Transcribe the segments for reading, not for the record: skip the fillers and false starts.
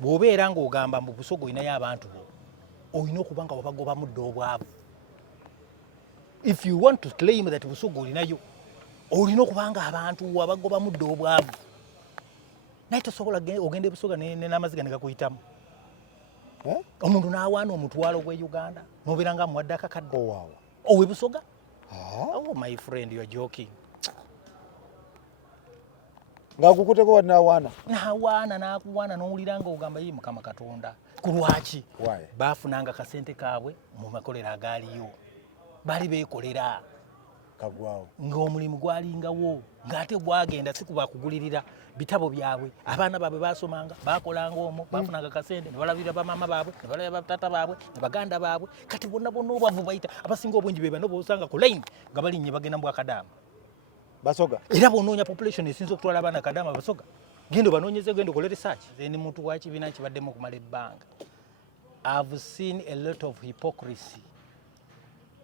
bw'obeera ng'ogamba mu Busoga olinayo abantu bo olina okuba nga wabagoba muddo obwavu. If you want to claim that Busoga olinayo olina okuba nga abantu wabagoba muddo obwavu. Naye tosobola ogenda e Busoga n'amaziga ne gakuyitamu. Omuntu n'awaana omutwalo gwe Uganda n'obeera nga amuwadde akakadde. Owe Busoga? Oh my friend, you are joking. Ngakukuteko wadde n'awaana? N'akuwaana n'owulira ng'ogamba ye Mukama Katonda. Ku lwaki? Baafunanga kasente kaabwe mu makolero agaaliyo. Baali beekolera. Kagwawo. Ng'omulimu gwalingawo. Ng'ate gwagenda si kuba kugulirira bitabo byabwe. Abaana baabwe baasomanga, baakolanga omwo, baafunanga kasente, ne balabirira bamaama baabwe, ne balabirira batata baabwe, ne baganda baabwe. Kati bonna obwavu bayita abasinga obungi be bano b'osanga ku line nga balinnye bagenda mu Bwakadaama. Basoga. Era bw'onoonya population esinza okutwala abaana Kadaama Basoga. Genda obanoonyeze, genda okole research. Ni muntu wa kibiina kibaddemu okumala ebbanga. I've seen a lot of hypocrisy.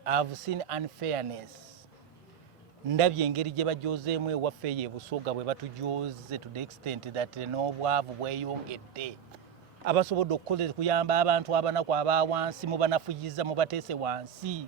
I've seen unfairness. Ndabye engeri gye bajoozeemu ewaffe eyo e Busoga bwe batujooze to the extent that n'obwavu bweyongedde. Abasobodde okukola kuyamba abantu abanaku abaawansi mubanafuyiza mubateese wansi.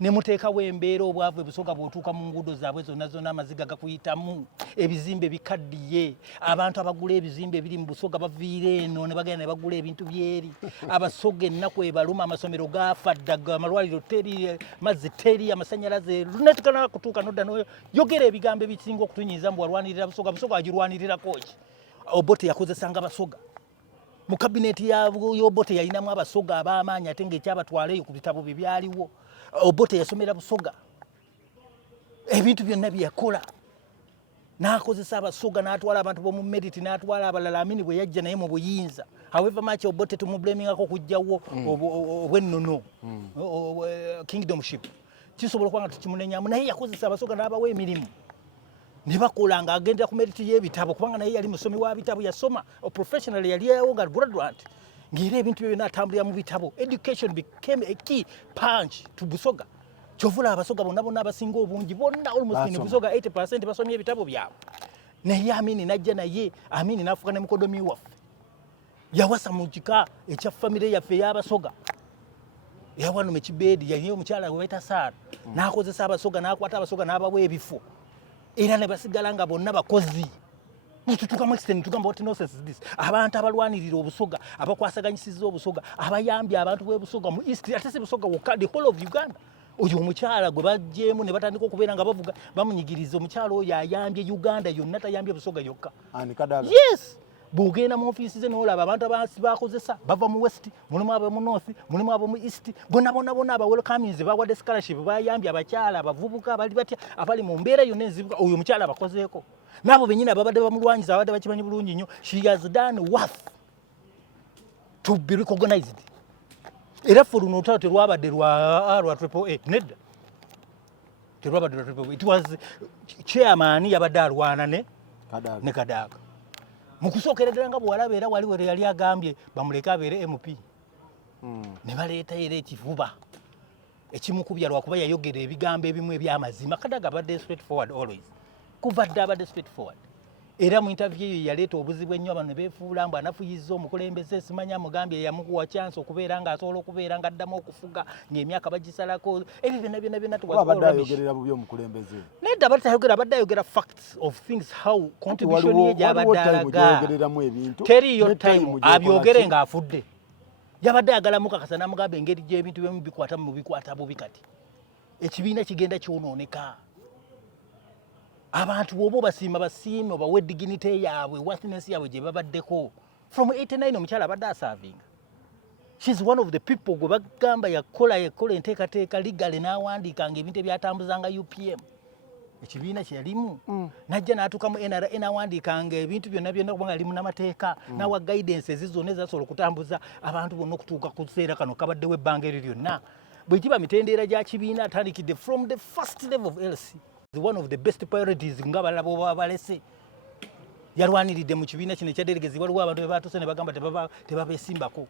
Ne muteekawo embeera obwavu e Busoga bw'otuuka mu nguudo zaabwe zonna amaziga gakuyitamu. Ebizimbe bikaddiye. Abantu abagula ebizimbe ebiri mu Busoga baviira eno ne bagenda ne bagula ebintu byeri. Abasoga ennaku ebaluma, amasomero gaafa ddaga, amalwaliro teri, mazzi teri, amasannyalaze lunatikana kutuuka nodda yogera ebigambo ebisinga okutunyiiza mbu walwanirira Busoga. Busoga agirwanirirako ki? Obote yakozesanga Basoga. Mu kabineti y'Obote yalinamu Abasoga ab'amaanyi ate ng'ekyabatwala eyo ku bitabo bye byaliwo. Obote yasomera Busoga. Ebintu byonna bye yakola. N'akozesa Abasoga n'atwala abantu b'omu Merit n'atwala abalala Amini bwe yajja naye mu buyinza. However much Obote tumublamingako kujjawo obwennono kingdomship. Kisobola okuba nga tukimunenyamu naye yakozesa Abasoga n'abawa emirimu. Ne bakola nga agenda ku Merit y'ebitabo kubanga naye yali musomi wa bitabo yasoma professionally yali yawo nga graduate. Ngire ebintu byonna atambulira mu bitabo. Education became a key punch to Busoga. Kyovula Abasoga bonna abasinga obungi bonna almost in Busoga 80% basomye ebitabo byabwe. Naye Amini najja naye Amini n'afuuka ne mukodomi waffe. Yawasa mu kika ekya famire yaffe y'Abasoga. Yawano mu Kibeedi yali omukyala gwe bayita Saara. N'akozesa Abasoga n'akwata Abasoga n'abawa ebifo. Era ne basigala nga bonna bakozi. Mututuka mu extent tugamba what nonsense is this. Abantu abalwanirira Obusoga, abakwasaganyisiza Obusoga, abayambye abantu b'e Busoga mu East, ate se Busoga wokka, the whole of Uganda. Oyo omukyala gwe bajjeemu ne batandika okubeera nga bavuga bamunyigiriza omukyala oyo ayambye Uganda yonna tayambye Busoga yokka. Ani Kadaga. Yes. Bugenda mu office ze n'olaba abantu abansi bakozesa bava mu West, mulimu abo mu North, mulimu abo mu East, bonna aba welcomings bawadde scholarship bayambye abakyala abavubuka abali batya abali mu mbeera yonna enzibuka oyo omukyala abakozeeko. Nabo benyina ababadde bamulwanyiza abadde bakimanyi bulungi nnyo. She has done worth to be recognized. Era ffe luno olutalo terwabadde lwa triple A. Nedda. Terwabadde lwa triple A. It was chairman yabadde alwana ne Kadaga. Mu kusookera ddala nga bw'alaba era waliwo yali agambye bamuleke abeere MP. Ne baleeta era ekivuba ekimukubya lwakuba yayogera ebigambo ebimu eby'amazima. Kadaga abadde straight forward always. Kuva dda abadde straight forward. Era mu interview eyo yaleeta obuzibu ennyo abantu ne beefuula mbu anafuyizza omukulembeze simanya amugambye yamukuwa chance okubeera ng'asobola okubeera ng'addamu okufuga ng'emyaka bagisalako. Ebyo byonna abadde ayogerera bubi omukulembeze. Nedda abadde ayogera facts of things how contribution ye gy'abadde alaga. Teriyo time abyogere ng'afudde. Yabadde ayagala mukakasa n'amugamba engeri gy'ebintu byemu bikwata mu bikwata bubi kati. Ekibiina kigenda kyonooneka. Abantu bwoba basiima bawe dignity yaabwe worthiness yaabwe gye babaddeko. From 89 omukyala abadde aservinga. She's one of the people gwe bagamba yakola enteekateeka legally n'awandiikanga ebintu ebyatambuzanga UPM. Ekibiina kye yalimu. Najja n'atuuka mu NRA n'awandiikanga ebintu byonna kubanga ali munnamateeka n'awa guidance zonna ezasobola okutambuza abantu bonna okutuuka ku kiseera kano kabaddewo ebbanga eryo lyonna. Bwe kiba mitendeera gya kibiina atandikidde from the first level of LC. One of the best priorities nga balabo balese yalwaniridde mu kibiina kino ekya delegates waliwo abantu bebatuse ne bagamba tebabesimbako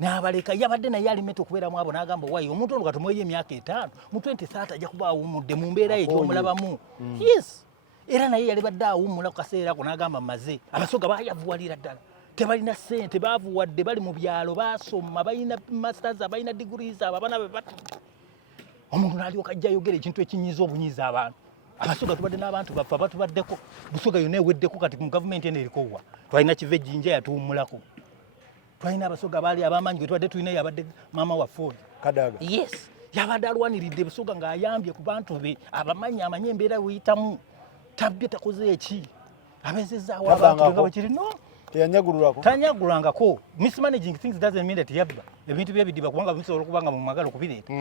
n'abaleka yabadde naye alimete okubeera mu abo n'agamba wayi omuntu ono katumweyo emyaka 5 mu 2030 ajja kuba awumudde mu mbeera ye gy'omulabamu. Yes. Era naye yali badde awummula ku kaseera ako n'agamba maze Abasoga baayavuwalira ddala tebalina ssente baavuwadde bali mu byalo baasoma balina masters balina degrees abaana be bati omuntu n'alyoka ajja ayogera ekintu ekinyiza obunyiza abantu abasoga tubadde n'abantu baffe abatubaddeko busoga yonna eweddeko kati mu gavumenti eno erikowa twalina kiva ejjinja yatuwummulako twalina abasoga baali abamanyi gwe tubadde tulina yabadde maama waffe oyo Kadaga yes yabadde alwaniridde busoga ng'ayambye ku bantu be abamanyi amanye embeera weyitamu tabbye takoze eki abezezaawo abantu nga bwekiri no teyanyagululako tanyagulangako mismanaging things doesn't mean that yabba ebintu byebidiba kubanga bisobola okubanga mu magalo kubireeta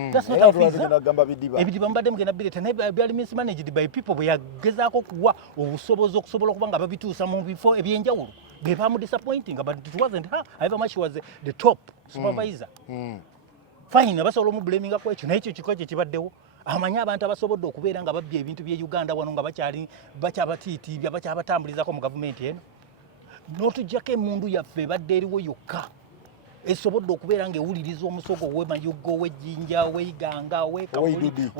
ebidiba mubadde mugenda bireeta naye byali mismanaged by people bwe yagezaako okuwa obusobozi okusobola okubanga babituusa mu bifo ebyenjawulo be bamu disappointing but it wasn't her however much was the top supervisor fine abasobola omublamingako ekyo naye ekyo kiko kye kibaddewo amanyi abantu abasobodde okubeera nga babbye ebintu bye Uganda wano nga bakyabatiitiibya bakyabatambulizako mu gavumenti eno n'otuggyako emmundu yaffe ebadde eriwo yokka esobodde okubeera ng'ewuliriza omusogo ow'emayugo ow'ejjinja ow'eiganga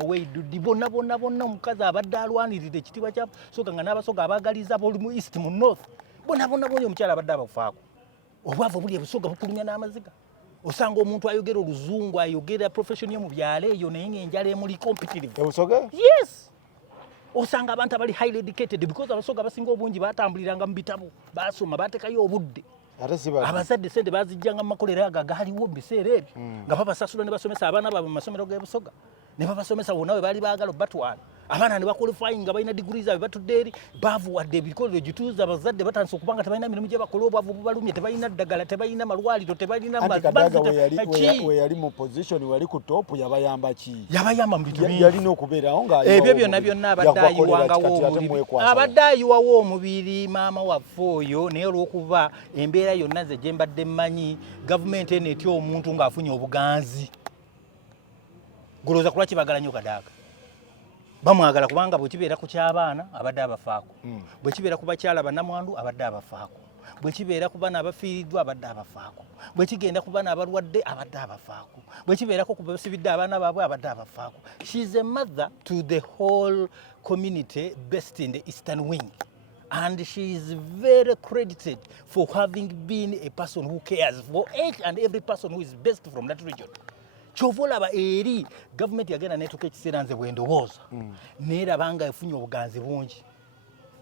ow'eidudi bonna omukazi abadde alwanirira ekitiibwa kya soga nga n'abasoga abaagaliza buli mu east mu north bonna buli omukyala abadde abafaako obwavu buli ebusoga bukulumya n'amaziga osanga omuntu ayogera oluzungu ayogera profession yo mu byalo eyo naye ng'enjala emuli competitive ebusoga yes osanga abantu abali highly educated because abasoga abasinga obungi batambuliranga mu bitabo basoma bateekayo obudde abazadde sente bazijjanga mu makolero ago agaaliwo mu biseera ebyo nga babasasula ne basomesa abaana baabwe mu masomero g'ebusoga ne babasomesa bonna bwe baali baagala batwala abaana ne baqualifying nga balina degrees abe batudde eri baavuwadde ebikolero gituuza abazadde batandise okubanga tebalina mirimu gye bakola obwavu bubalumye tebalina ddagala tebalina malwaliro tebalina we yali mu position wali ku top yabayamba ki yabayamba mu bintu bingi yalina okubeerawo nga ebyo byonna abadde ayiwawo omubiri maama waffe oyo naye olw'okuba embeera yonna ze gye mbadde mmanyi gavumenti eno etya omuntu ng'afunye obuganzi gulooza kulwaki baagala nnyo Kadaga bamwagala kubanga bwe kibeera ku ky'abaana abadde abafaako bwe kibeera ku bakyala bannamwandu abadde abafaako bwe kibeera ku baana abafiiriddwa abadde abafaako bwe kigenda ku baana abalwadde abadde abafaako bwe kibeerako ku basibidde abaana baabwe abadde abafaako. She is a mother to the whole community based in the Eastern Wing. And she is very credited for having been a person who cares for each and every person who is based from that region. Chovolaba eri government yagenda netuka ekiseera nze bwe ndowooza neeraba nga efunye obuganzi bungi.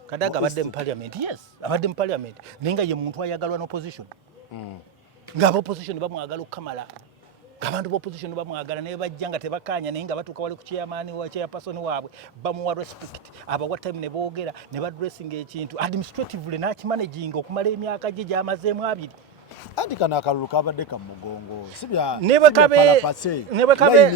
Kadaga abadde mu parliament, yes, abadde mu parliament naye nga ye muntu ayagalwa n'opposition ng'aba opposition bamwagala okukamala abantu b'opposition bamwagala naye bajja nga tebakanya naye nga batuuka wali ku chairman wa chairperson waabwe bamuwa respect abawa time ne boogera ne badressing ekintu administratively n'akimanaging okumala emyaka gye gy'amazeemu 2. Anti kana akalulu kabadde ka mugongo sibya nebwe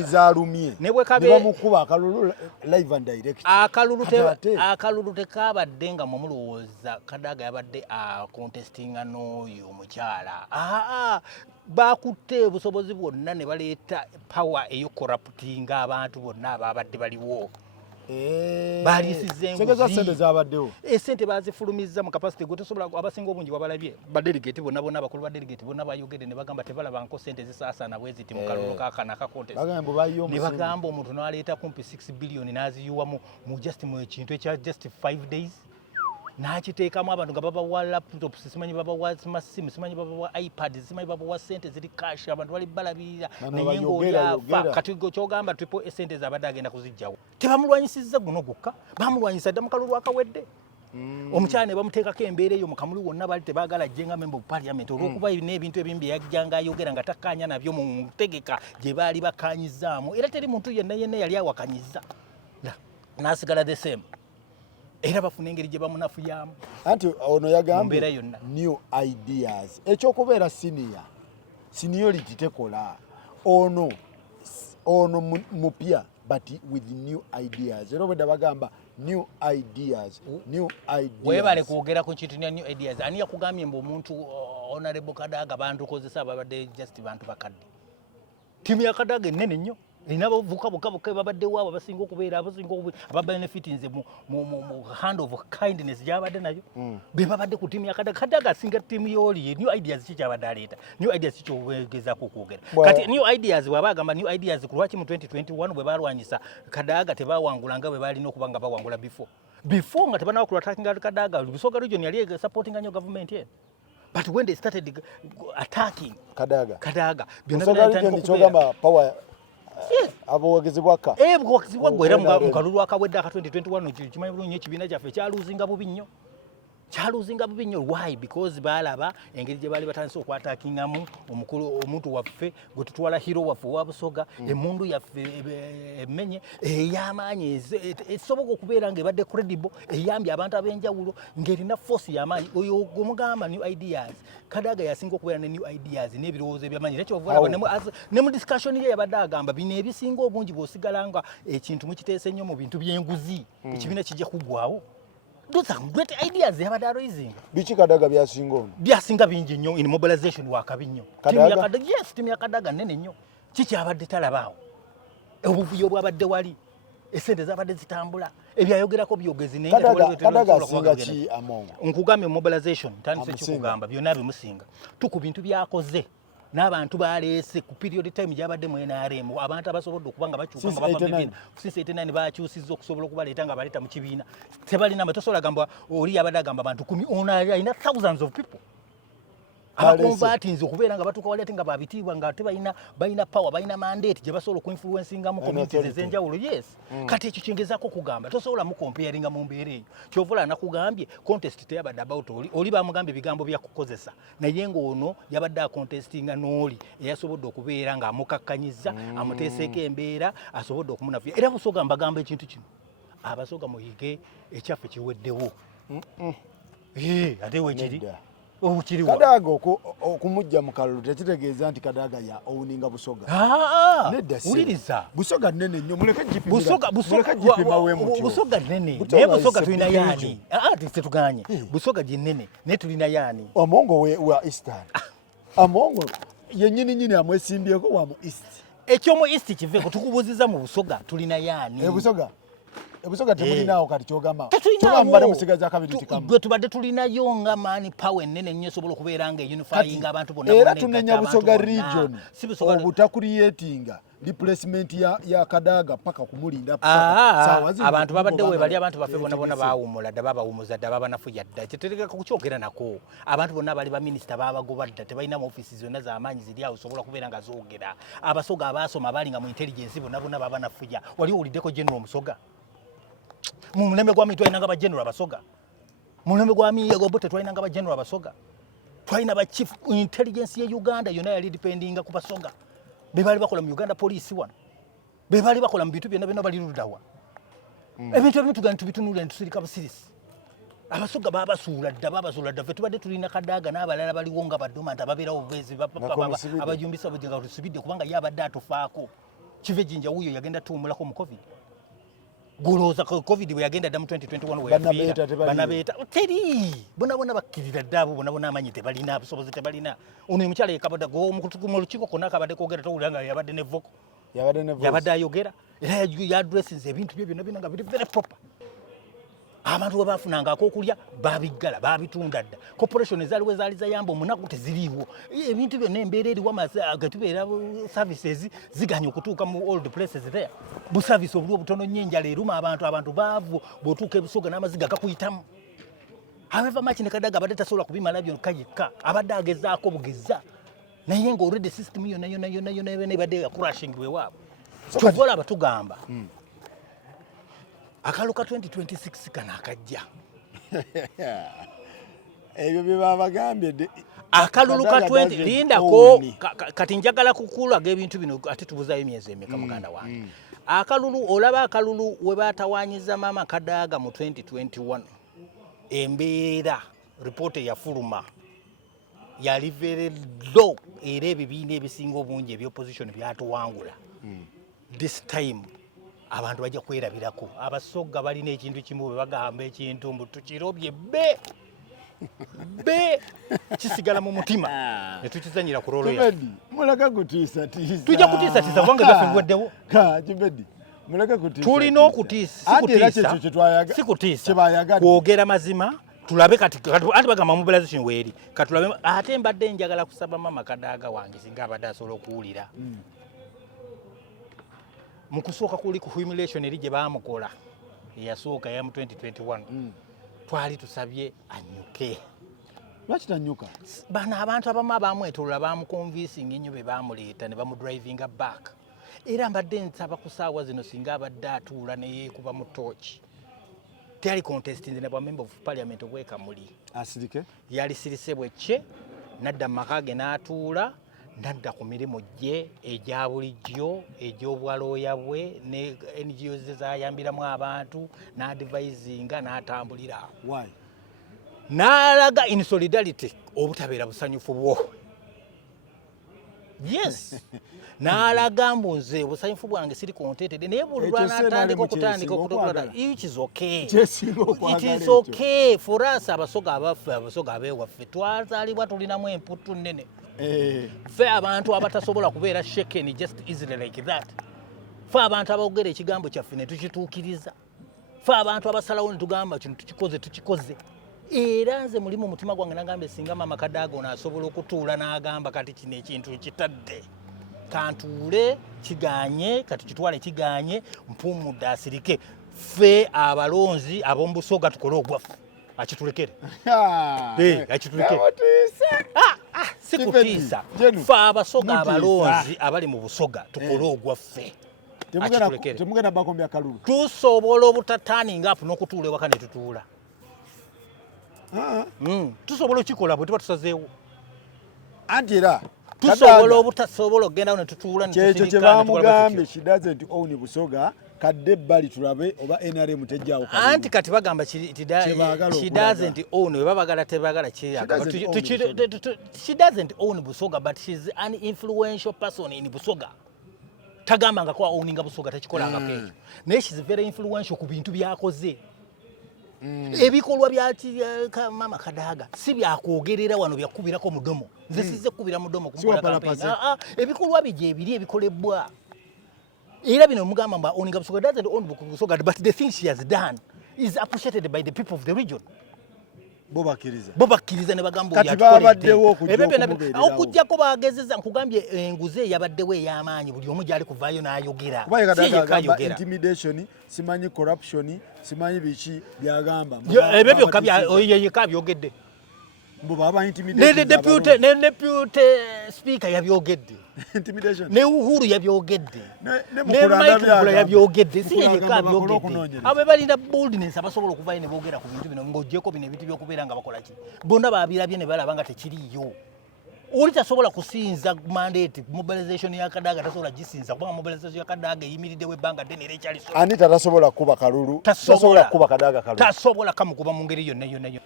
zalumye nebamukuba akalulu live and direct akalulu tekabadde nga mumulowooza Kadaga yabadde contestinga n'oyo omukyala bakutte obusobozi bwonna ne baleeta power eyo corruptinga abantu bonna ababadde baliwo balisize enguzzi sente zabaddewo sente bazifulumiza mu capacity gwe tosobola abasinga obungi babalabye ba delegate bonna abakulu ba delegate bonna bayogede ne bagamba tebalaba sente zisaasana bwe ziti mu kalulu kakana ka contest ne bagamba omuntu n'aleeta kumpi 6 billion n'aziyuwa mu just mu ekintu ekya just 5 days n'akiteekamu abantu nga babawa laptops simanyi babawa masimu simanyi babawa iPad simanyi babawa sente ziri cash abantu bali balabirira naye ng'olyafa kati kyogamba triple sente zabadde agenda kuzijjawo tebamulwanyisizza guno gukka bamulwanyisa dda mu kalulu akawedde omukyala ne bamuteekako embeera eyo mu kamuli wonna baali tebaagala ajjenga member of parliament olw'okuba n'ebintu ebimu bye yajjanga ayogera nga takkaanya nabyo mu ntegeka gye baali bakkaanyizaamu era teri muntu yenna yali awakanyiza n'asigala the same era bafuna engeri gye bamunafuyamu anti ono yagambye new ideas ekyokubeera seniority tekola ono mupya but with new ideas era obwedda bagamba new ideas webale kwogera ku kintu new ideas ani yakugambye mbu omuntu honorable Kadaga bantu kozesa babadde just bantu bakadde timu ya Kadaga ennene nnyo erina bavuka babadde waabo abasinga okubeera ababenefitinze mu hand of kindness gyabadde nayo be babadde ku tiimu ya Kadaga asinga tiimu y'oli new ideas ki kyabadde aleeta new ideas ki kyogezaako okwogera kati new ideas bw'aba agamba new ideas ku lwaki mu 2021 bwe balwanyisa Kadaga tebawangula nga bwe balina okuba nga bawangula before nga tebanaba kulwatakinga Kadaga Busoga region yali supportinga nnyo government eno but when they started attacking Kadaga byonna power abowagezebwaka bwera mu kalulu akawedde aka 2021 kimanyi bulungi ekibiina kyaffe kyaluzinga bubi nnyo why because balaba engeri gye baali batandise okwatakingamu omuntu waffe gwe tutwala hero waffe wa Busoga emundu yaffe emenye ey'amaanyi esoboka okubeera nga ebadde credible eyambye abantu ab'enjawulo ng'erina force y'amaanyi oyo gomugamba new ideas Kadaga yasinga okubeera ne new ideas n'ebirowoozo eby'amaanyi nekyovalaba ne mu discussion ye yabadde agamba bino ebisinga obungi bw'osigala nga ekintu mukiteese nnyo mu bintu by'enguzi ekibiina kijja kuggwawo. Those are great ideas yabadde raising. Biki Kadaga byasinga bingi nnyo in mobilization wakabi nnyo. Timu ya Kadaga nene nnyo. Kiki abadde talabaawo? Obuvuyo bwabadde wali. Esente zabadde zitambula. Ebyayogerako byogezi naye Kadaga asinga ki Amongo? Nkugambye mobilization tandise kikugamba byonna bimusinga. Tuku bintu byakoze. N'abantu baleese ku period time gyabadde mu NRM abantu abasobodde okuba nga bakyuka nga bava mu bibiina since 89 bakyusizza okusobola okubaleeta nga baleeta mu kibiina tebalina tosobola gamba oli yabadde agamba abantu 10 ono alina thousands of people abakonvatinze okubeera nga batuuka wali ate nga babitiibwa nga ate balina power balina mandate gye basobola okuinfluencingamu communities ez'enjawulo yes kati ekyo kyengezaako okugamba tosobola mu comparinga mu mbeera eyo kyovola nakugambye contest teyabadde about oli bamugambye ebigambo byakukozesa naye ng'ono yabadde acontestinga n'oli eyasobodde okubeera ng'amukakkanyiza amuteeseeko embeera asobodde okumunafuya era Busoga mbagamba ekintu kino Abasoga muyige ekyaffe kiweddewo ate wekiri Kadaga okumujja mu kalulu tekitegeeza nti Kadaga ya owuninga Busoga. Uliriza. Busoga nene nnyo muleke jipi. Busoga nene. Naye Busoga tulina yaani. Tuganye. Busoga jinene. Ne tulina yaani. Amongo wa Eastern. Amongo yennyini amwesimbyeko wa mu East. Ekyo mu East kiveeko tukubuziza mu Busoga tulina yaani. Busoga temulinaawo kati kyogamba. Tugamba musigaza kabiri tikamu. Gwe tubadde tulinayo nga maani power ennene nnyo esobola okubeera nga unifying abantu bonna. Era tunenya Busoga region. Obutakuliyetinga replacement ya Kadaga paka kumulinda abantu babadde we bali abantu baffe bonna baawumula dda babawumuza dda babanafuya dda kitereka kukyogera nako abantu bonna bali ba minister babagoba dda tebalina mu offices zonna z'amaanyi ziri awo sobola kubeera nga zoogera Abasoga abaasoma bali nga mu intelligence bonna babanafuya wali owuliddeko General Musoga mu mulembe gwa mitwe inanga ba General Abasoga mu mulembe gwa Obote twalina ba General Abasoga twalina ba chief intelligence ya Uganda yonna yali dependinga ku Basoga bebali bakola mu Uganda police wano bebali bakola mu bintu byonna bali ludawa ebintu ebimu tugenda tubitunula ntusirika busirisi Abasoga babasuula dda ffe tubadde tulina Kadaga n'abalala baliwo nga badumanta ababeerawo bubezi abajumbisa bujenga tusibidde kubanga ye abadde atufaako kive jinja wuyo yagenda tuwumulako mu COVID Goloza COVID bwe yagenda dda mu 2021 we banabeeta teri bonna bakkirira dda abo bonna amanyi tebalina abusobozi tebalina ono omukyala yekabadde mu lukiiko konna akabadde koogera towulira nga yabadde ne voko yabadde ayogera era yadresses ebintu bye byonna nga biri very proper abantu bwe bafunanga ak'okulya babiggala babitunda dda corporation ezaaliwo ezaali zayamba omunaku teziriiwo ebintu byonna embeera eriwo getubeera services ziganya okutuuka mu all the places there buservice obuli obutono nnyo enjala eruma abantu baavu bw'otuuka ebusoga n'amaziga gakuyitamu however much ne Kadaga abadde tasobola kubimala byonna yekka abadde agezaako bugeza naye nga already system yonna ebadde crashing wewaabwe kyovola abatugamba akalu ka 2026 kana akajja ebyo bye babagambye akalulu ka 20 lindako kati njagala kukulaga ebintu bino ate tubuzayo emyezi emeka muganda wange akalulu olaba akalulu we batawanyiza mama Kadaga mu 2021 embeera report ya fuluma yali very low era ebibiina ebisinga obungi eby'opposition byatuwangula this time abantu bajja kwerabirako Abasoga balina ekintu kimu bwe bagamba ekintu mbu tukirobye be kisigala mu mutima ne tukizanyira ku rolo ya mulaka kutiisa tujja kutiisa kubanga byaffe biweddewo mulaka kutiisa tulina okutiisa sikutiisa kwogera mazima tulabe kati bagamba mobilization weeri katulabe ate mbadde njagala kusaba mama Kadaga wange singa abadde asobola okuwulira mu kusooka kuli ku humiliation eri gye baamukola eyasooka ya mu 2021 twali tusabye anyuke lwaki tanyuka bano abantu abamu abamwetolera bamukonvinsinga ennyo be bamuleeta ne bamudrivinga back era mbadde nsaba ku ssaawa zino singa abadde atuula ne yeekuba mu tooki teyali contestinze ne bwa member of parliament obwekamuli asirike yali sirise bwecce nadda mu maka ge n'atuula nadda ku mirimu gye egya bulijjo egy'obwalooya bwe ne NGOs ze zayambiramu abantu n'advisinga n'atambulira why n'alaga in solidarity obutabeera busanyufu bwo yes n'alaga mbu nze obusanyufu bwange siri contented naye bululwa n'atandika okutandika it is okay for us abasoga abewaffe twazaalibwa tulinamu emputu nnene ffe abantu abatasobola kubeera shaken just easily like that ffe abantu abogera ekigambo kyaffe ne tukituukiriza ffe abantu abasalawo ne tugamba kino tukikoze era nze mulimu omutima gwange nagambe singa maama Kadaga naasobola okutuula n'agamba kati kino ekintu kitadde kantuule kiganye kati kitwale kiganye mpumudde asirike ffe abalonzi ab'omu Busoga tukole ogwaffe akitulekere akitulekere sikutiisa ffe abasoga abalonzi abali mu Busoga tukole ogwaffe temugenda bakombi akalulu tusobola obutataaninga apu n'okutuula ewaka ne tutuula tusobola okikola bwe tuba tusazeewo anti era tusobola obutasobola okgendawo ne tutuula kyekyo kye bamugambye she doesn't own Busoga kadde ebbali tulabe oba NRM tejjaawo anti kati bagamba she doesn't own we babagala tebagala she doesn't own Busoga but she's an influential person in Busoga tagamba nga kwa owninga Busoga takikolangako ekyo naye she's very influential ku bintu byakoze ebikolwa bya maama Kadaga si byakwogerera wano byakubirako mudomo nze sizze kubira mudomo kukola campaign ebikolwa bije ebiri ebikolebwa era bino mugamba mba owninga Busoga doesn't own Busoga but the thing she has done is appreciated by the people of the region bobakiriza ne bagamba okujjako bagezeza nkugambye enguze yabaddewo ey'amaanyi buli omu gyali kuvaayo n'ayogera intimidation simanyi corruption simanyi biki byagamba ebyo byokka yeka byogedde ne deputy speaker yabyogedde ne Uhuru yabyogedde ne Mike Mugula yabyogedde si yeka byogedde abo balina boldness abasobola okuvayo ne boogera ku bintu bino ng'oggyeko bino ebintu by'okubeera nga bakola ki bonna babirabye ne balaba nga tekiriyo oli tasobola kusinza mandate mobilization ya Kadaga tasobola gisinza kubanga mobilization ya Kadaga eyimiriddewo ebbanga ddene era ekyali Anita tasobola kuba kalulu tasobola kuba Kadaga kalulu tasobola kamukuba mu ngeri yonna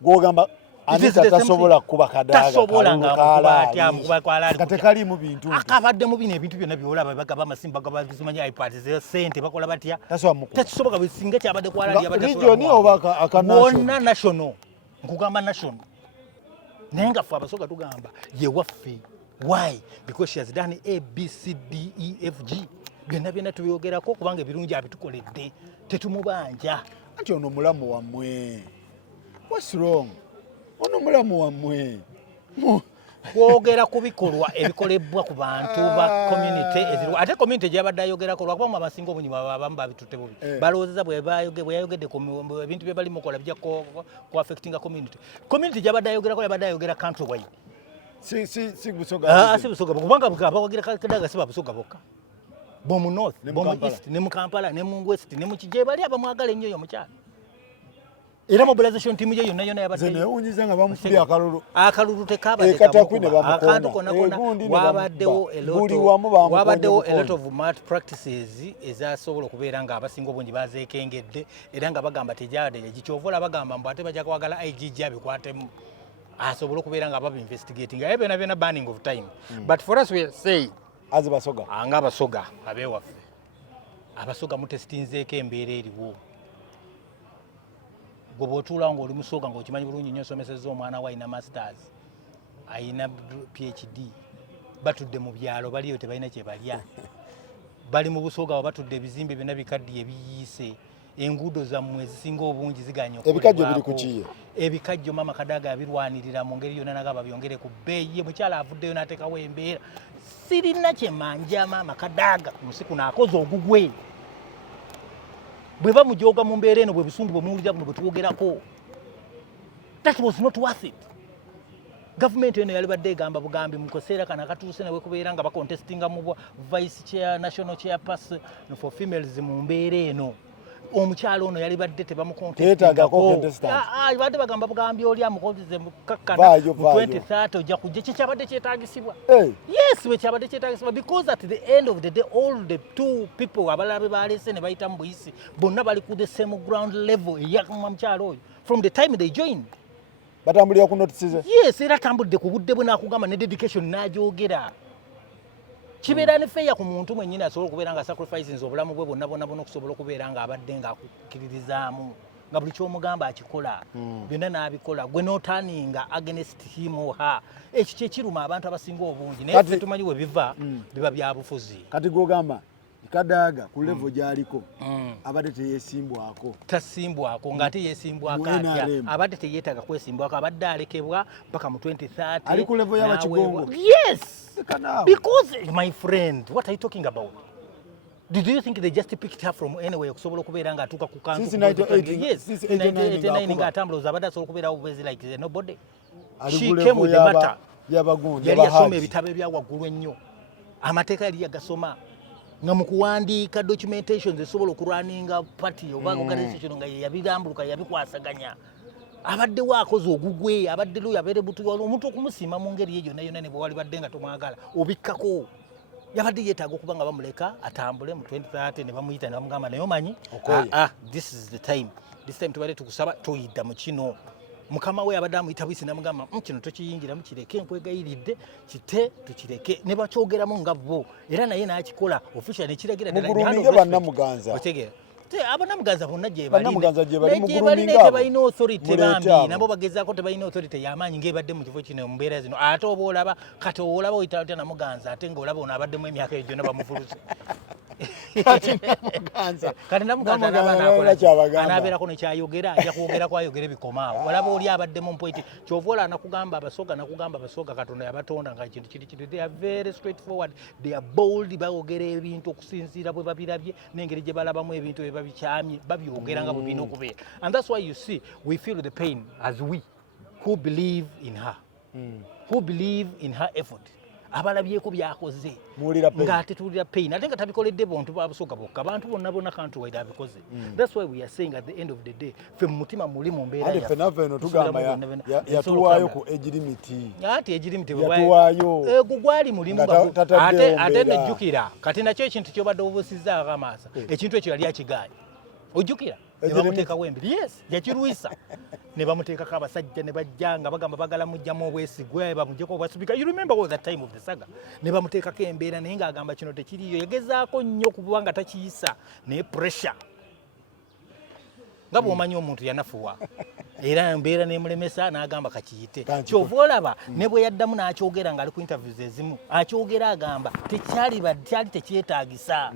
gwogamba Anita tasobola kuba Kadaga tasobola nga mukuba kwalaali katekali mu bintu akabadde mu bino ebintu byonna byolaba bagaba amasimba gabazimanya iPads ze sente bakola batya tasobola bisinga kyabadde kwalaali yabadde region oba wonna national nkugamba national naye nga ffe Abasoga tugamba ye waffe why because she has done A B C D E F G byonna tubyogerako kubanga ebirungi abitukoledde tetumubanja anti ono mulamu wammwe what's wrong ono mulamu wammwe kwogera ku bikolwa ebikolebwa ku bantu ba community eziriwo ate community gyabadde ayogerako lwakubamu abasinga obungi abamu babitutte bubi balowoozeza bwe yayogedde ku ebintu bye bali mukola bijja ku affectinga community gyabadde ayogerako yabadde ayogera country wide si Busoga si Busoga kubanga abawogera Kadaga si Babusoga bokka bomu north bomu east ne mu Kampala ne mu west ne mu Kijje bali abamwagala ennyo yo mukyala era mobilization team ye yonna yabadde zenewunyiza nga bamufubye akalulu tekabadde akantu konna wabaddewo a lot of mad practices ezasobola okubeera nga abasinga obungi bazeekengedde era nga bagamba tejade gikyovola bagamba mbu ate bajja kwagala IGG abikwatemu asobola okubeera nga baba investigating aye byonna burning of time but for us we say as Basoga anga Abasoga abewaffe Abasoga mutesitinzeeko embeera eriwo gwe bw'otuula ng'oli Musoga ng'okimanyi bulungi nnyo osomesezza omwana we ayina masters ayina PhD batudde mu byalo baliyo tebalina kye balya bali mu Busoga wa batudde ebizimbe byonna bikaddiye ebiyiise enguudo zammwe ezisinga obungi ziganya ebikajjo biri ku kiye ebikajjo maama Kadaga yabirwanirira mu ngeri yonna nagaba byongere ku bbeeyi mukyala avuddeyo n'ateekawo embeera sirina kye manja maama Kadaga ku nsi kuno akoze ogugwe bwe bamujoga mu mbeera eno bwe busungu bwe muwulira buno bwe tuwogerako that was not worth it Government eno yalibadde egamba bugambi mu kaseera kana katuuse ne kubeera nga bakontestinga mu vice chair national chairperson for females mu mbeera eno. Omukyalo ono yalibadde tebamukontestingako. Badde bagamba bugambi oli amukonteze mukakkana mu 2030 ojja kujja kyabadde kyetaagisibwa. Yes, we kyabadde kyetaagisibwa because at the end of the day all the two people abalabe balese ne bayita mu buyisi bonna bali ku the same ground level eyakumwa mukyalo oyo from the time they joined. Batambulira ku notices. Yes, era tambudde ku budde bwe nakugamba ne dedication n'agyogera. Kibeera ne feya ku muntu mwennyini asobola okubeera nga sacrifices obulamu bwe bonna okusobola okubeera nga abadde nga akukkiririzaamu nga buli ky'omugamba akikola byonna n'abikola gwe n'otaninga against him or her. Ekyo kye kiruma abantu abasinga obungi naye ffe tumanyi we biva biba bya bufuzi. Kati gw'ogamba Kadaga ku level gy'aliko abadde teyeesimbwako. Tasimbwako ng'ate yeesimbwako atya abadde teyeetaaga kwesimbwako abadde alekebwa mpaka mu 2030. Ali ku level y'abakigongo. Yes! Because, my friend, what are you talking about? Did you think they just picked her from anywhere okusobola okubeera nga atuuka ku kantu? Since 1980, yes, since 89 ng'atambuza abadde asobola okubeera obuvezi like nobody. She came with the matter. Yali yasoma ebitabo ebya waggulu ennyo. Amateeka yali yagasoma. Nga mu kuwandiika documentations esobola okulwaninga party oba organization nga yabirambuluka yabikwasaganya. Abaddewo akoze ogugwe abadde lo yabeere butu omuntu okumusiima mu ngeri yonna yonna ne bwe wali badde nga tomwagala obikkako. Yabadde yeetaaga okuba nga bamuleka atambule mu 2030 ne bamuyita ne bamugamba naye omanyi this is the time tubadde tukusaba toyidda mu kino. Mukama we abadde amuyita buyisi namugamba kino tokiyingiramu kireke nkwegayiridde kite tukireke ne bakyogeramu nga bo era naye n'akikola official ne kiragira ddala bannamuganza. Otegeera abanamuganza bonna gye bali muguruminga tebalina authority bambi nabo bagezaako tebalina authority y'amaanyi ng'ebadde mu kifo kino mu mbeera zino ate oba olaba kati olaba oyita otya namuganza ate ng'olaba ono abaddemu emyaka eyo gyonna bamufulusa. Kati namuganza anaabeerako nekyayogera ajja kwogera kwayogera bikomaawo olaba oli abaddemu mpointi kyova ola nakugamba abasoga Katonda yabatonda nga ekintu kiri they are very straightforward, they are bold, bayogera ebintu okusinziira bwe babirabye n'engeri gye balabamu ebintu bye babikyamye babyogera nga bwe birina okubeera. And that's why you see we feel the pain as we who believe in her who believe in her effort abalabyeko byakoze ng'ate tuwulira pain ate nga tabikoledde bontu babusoga bokka abantu bonna kantu waide abikoze. That's why we are saying at the end of the day fe mu mutima muli mu mbeera yaffe naffe eno tugamba yatuwaayo ku age limit ate age limit yatuwaayo gwali mulimu ate nejjukira kati nakyo ekintu kyobadde obusizzaako amaaso ekintu ekyo yali akigaanye ojjukira ne bamuteekawo embiri yes yakirwisa ne bamuteekako abasajja ne bajja nga bagamba bagala mujjamu obwesigwe bamuggyeko obwasubika. You remember all that time of the saga ne bamuteekako embeera naye ng'agamba kino tekiriyo yagezaako nnyo kuba nga takiyisa naye pressure nga bw'omanyi omuntu yanafuwa era embeera nemulemesa n'agamba kakiyite kyova olaba ne bwe yaddamu n'akyogera ng'ali ku interviews ezimu akyogera agamba kyali tekyetaagisa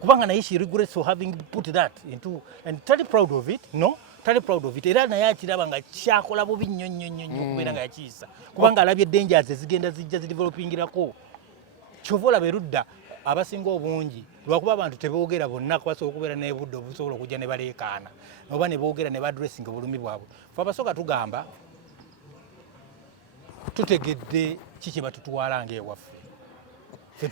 kubanga naye she regrets for having put that into and tali proud of it era naye akiraba nga kyakola bubi nnyo okubeera nga yakiyisa kubanga alabye dangers ezigenda zijja zidevelopingirako. Kyova olaba erudda abasinga obungi lwakuba abantu teboogera bonna basobola okubeera n'ebudde obusobola okujja ne baleekaana oba ne boogera ne badressinga obulumi bwabwe. Fe abasooka tugamba tutegedde kiki batutwala ng'ewaffe fe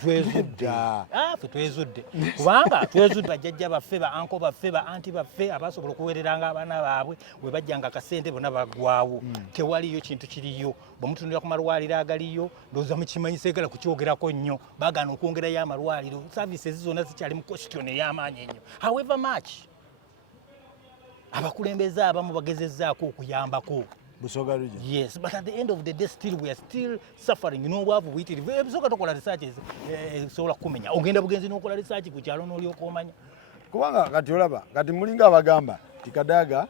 twezudde kubanga twezudde bajjajja baffe ba anko baffe ba anti baffe abasobola okuweereranga abaana baabwe we bajjanga akasente bonna baggwawo tewaliyo kintu kiriyo bwemutunulira ku malwaliro agaliyo ndowooza mukimanyisa egala kukyogerako nnyo baagaana okwongerayo amalwaliro services zonna zikyali mu question ey'amaanyi ennyo. However much abakulembeze abamu bagezezzaako okuyambako Busoga region. Yes, but at the end of the day we are still suffering. Bwavu buyitirivu ebisoka tokola research ebisobola kumenya ogenda bugenzi n'okola research ku kyalo n'olyoka omanya kubanga kati olaba kati mulinga abagamba Kadaga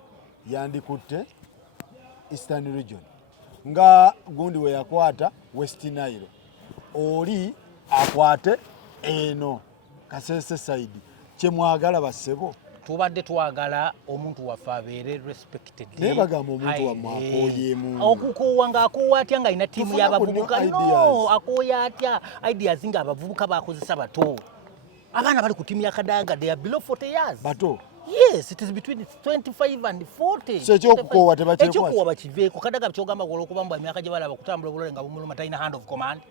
yandikutte Eastern region nga gundi we yakwata West Nile oli akwate eno Kasese side kyemwagala bassebo tubadde twagala omuntu waffe abeere respected. Naye bagamba omuntu wammwe akooyeemu. Okukoowa ng'akoowa atya ng'alina ttiimu y'abavubuka? No, akooya atya ideas ng'abavubuka bakozesa bato. Abaana bali ku ttiimu ya Kadaga they are below 40 years. Bato Yes, it is between 25 and 40. So ekyokukowa tebakyekwaza. Ekyokukowa bakiveeko. Kadaga kyogamba okubamba emyaka gye balaba kutambula obulole nga bumuluma talina hand of command.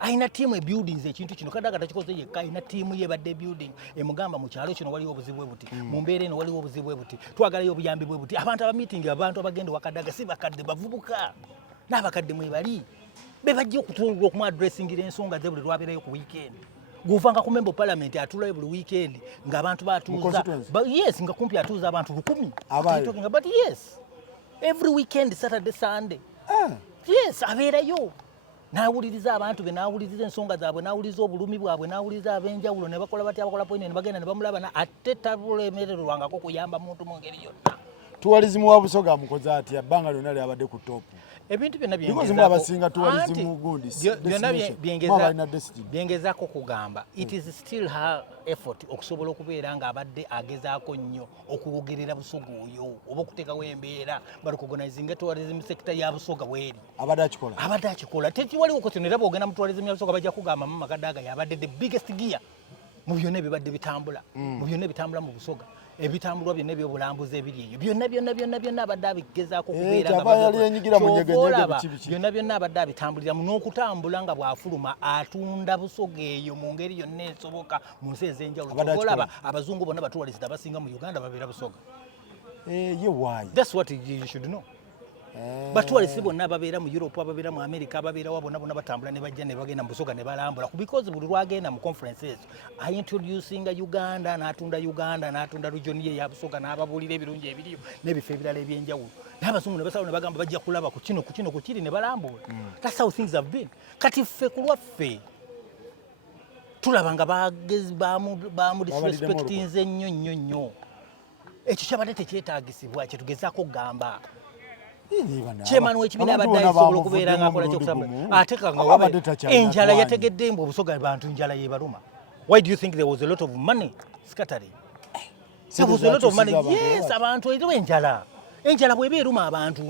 Aina tiimu e buildings ekintu kino Kadaga takikoze yekka, aina tiimu ye badde building emugamba mu kyalo kino waliwo obuzibu bwe buti, mu mbeera eno waliwo obuzibu bwe buti, twagalayo obuyambi bwe buti. Abantu aba meeting abantu abagenda wa Kadaga si bakadde bavubuka n'abakadde mwe bali be bajja okutungula okumu addressingira ensonga ze buli lwabeerayo ku weekend. Guvanga ku member parliament atulayo buli weekend ng'abantu batuuza yes nga kumpi atuuza abantu 100 but yes every weekend Saturday Sunday yes abeerayo n'awuliriza abantu be n'awuliriza ensonga zaabwe n'awuliriza obulumi bwabwe n'awuliriza ab'enjawulo ne bakola batya bakola point ne bagenda ne bamulaba ate tabulemererwangako kuyamba muntu mu ngeri yonna. Tourism wa Busoga amukoze atya bbanga lyonna lyabadde ku top. Ebintu byonna abasinga tourism gundi byengezaako kugamba it is still her effort okusobola okubeera ng'abadde agezaako nnyo okuwogerera Busoga oyo oba okuteekawo embeera balukogonizing tourism sector ya Busoga bweri abadde akikola tekiwaliwo kotinera bwogenda mu tourism ya Busoga bajja kugamba Mama Kadaga yabadde the biggest gear mu byonna ebibadde bitambula mu byonna ebitambula mu Busoga ebitambulwa byonna ebyobulambuzi ebiri eyo byonna abadde abigezaako kubeera byonna abadde abitambulira n'okutambula nga bw'afuluma atunda Busoga eyo mu ngeri yonna esoboka mu nsi ez'enjawulo. Olaba abazungu bonna batuwalisita abasinga mu Uganda babeera Busoga. That's what you should know. Batuwalisi bonna ababeera mu Europe ababeera mu America ababeera wa bonna batambula ne bajja ne bagenda mu Busoga ne balambula because buli lwagenda mu conferences I introducing Uganda n'atunda region ye ya Busoga n'ababuulira ebirungi ebiriyo n'ebifo ebirala ebyenjawulo n'abazungu ne basalawo ne bagamba bajja kulaba ku kino kiri ne balambula. That's how things have been. Kati ffe ku lwaffe tulaba nga baamu disrespectinze nnyo ekyo kyabadde tekyetaagisibwa kyetugezaako kugamba. Chairman w'ekibiina abadde ayisobola okubeera ng'akola ekyokusaba ate kanga enjala yategedde mbu Obusoga abantu njala yebaluma. Why do you think there was a lot of money scattering? There was a lot of money. Yes, abantu eriwo enjala bw'eba eruma abantu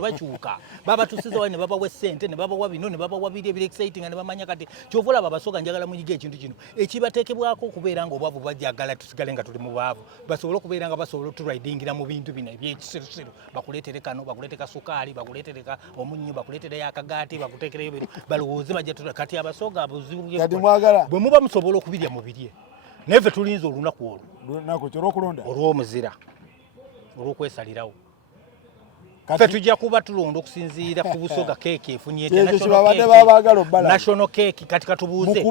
bakyuka babatusiza wali ne babawa ssente ne babawa bino ne babawa biri ebiri exciting ne bamanya kati kyova olaba Abasoga njagala muyiga ekintu kino ekibateekebwako okubeera ng'obwavu bajjagala tusigale nga tuli mu baavu basobole okubeera nga basobola oturidingira mu bintu bino ebyekisirusiru bakuleetere kano bakuleete kasukaali bakuleetere omunnyo bakuleetereyo akagaati bakuteekereyo bino balowooze bajja kati Abasoga abuzibu bwe muba musobola okubirya mubirye naye ffe tulinze olunaku olw'omuzira olw'okwesalirawo ffe tujja kuba tulonda okusinziira ku Busoga keeki efunye national cake kati katubuuze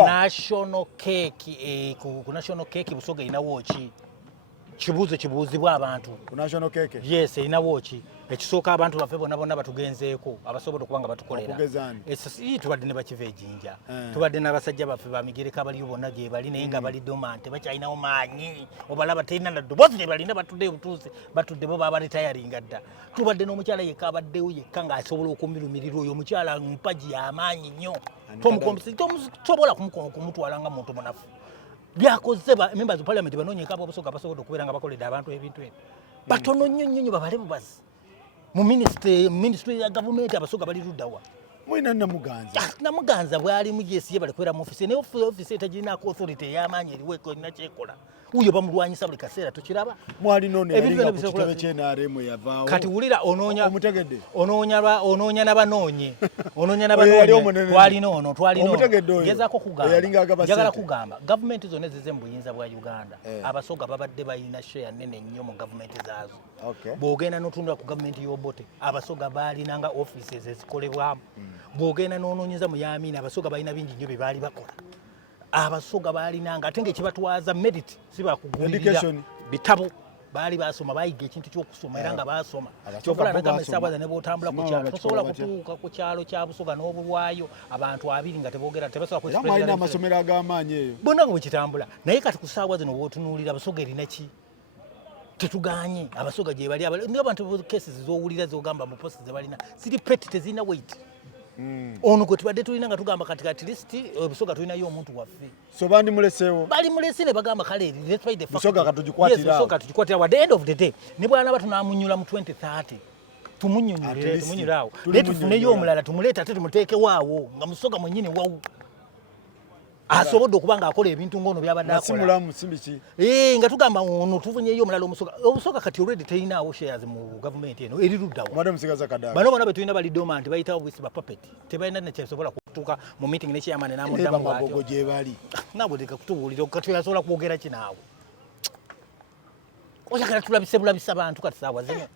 national cake ku national cake Busoga erinawo ki kibuuzibwa abantu ku national cake yes erinawo ki ekisooka abantu baffe bonna batugenzeeko abasobola okuba nga batukolera tubadde ne bakiva ejjinja tubadde n'abasajja baffe bamigereka abaliyo bonna gye bali naye nga bali domante bakyalinawo maanyi obalaba terina na ddoboozi lye balina batudde butuuzi batudde bo baba retiringa dda. Tubadde n'omukyala yekka abaddewo yekka ng'asobola okumirumirirwa oyo omukyala mpaji y'amaanyi nnyo tosobola kumutwala nga muntu munafu. Byakoze members of parliament banoonyeka Busoga basobola okubeera nga bakoledde abantu ebintu ebyo batono nnyo babale bubazi mu ministry ya government Abasoga bali luddawa mwina Namuganza bwali mu GSA bali kwera mu office ne office etagirinaako authority ey'amaanyi eriweko erina kyekola uyo bamulwanyisa buli kaseera tukiraba mwali none yalinga ku kitebe ky'NRM yavaawo kati wulira omutegedde onoonya n'abanoonye twalina gezaako njagala kugamba gavumenti zonna ezize mu buyinza bwa Uganda Abasoga babadde balina share nnene nnyo mu gavumenti zaazo. Bw'ogenda n'otundula ku gavumenti y'Obote Abasoga baalinanga offices ezikolebwamu bw'ogenda n'onoonyeza mu Yamina Abasoga balina bingi nnyo bye baali bakola. Abasoga baalinanga ate ng'ekibatwaza merit si bakugulirira bitabo baali basoma bayiga ekintu ky'okusoma era nga basoma kyokola nagamba essaawa ne bw'otambula ku kyalo tosobola kutuuka ku kyalo kya Busoga n'obulwayo abantu abiri nga teboogera tebasobola kwesipulira amasomero ag'amaanyi eyo bonna nga bwe kitambula naye kati ku ssaawa zino bw'otunuulira Busoga erina ki tetuganye Abasoga gye bali abantu cases z'owulira z'ogamba mu posti ze balina ziri peti tezirina weight. Ono gwe tubadde tulina nga tugamba kati list Busoga tulinayo omuntu waffe so bandi muleseewo bali mulese ne bagamba kale let's find the fact Busoga katugikwatira at the end of the day ne bwana batunamunyula mu 2030 tumunyunyulirawo ne tufuneyo omulala tumuleeta ate tumuteeke waawo nga Busoga mwennyini wawu asobodde okubanga akola ebintu ngono byabadde akola simulamu simbiki nga tugamba ono tuvunyeyo omulala obusoga kati already terinaawo shares mu government eno eri luddawo madam Sigaza Kadaga bano bona betulina bali dormant bayitawo bwisi ba puppet tebalina nekyasobola kutuuka mu meeting ne chairman n'amuddamu bamagogo gye bali nabwe leka kutubuulira kati yasobola kwogera kinaawo oyagala tulabise bulabisa abantu kati saawa zino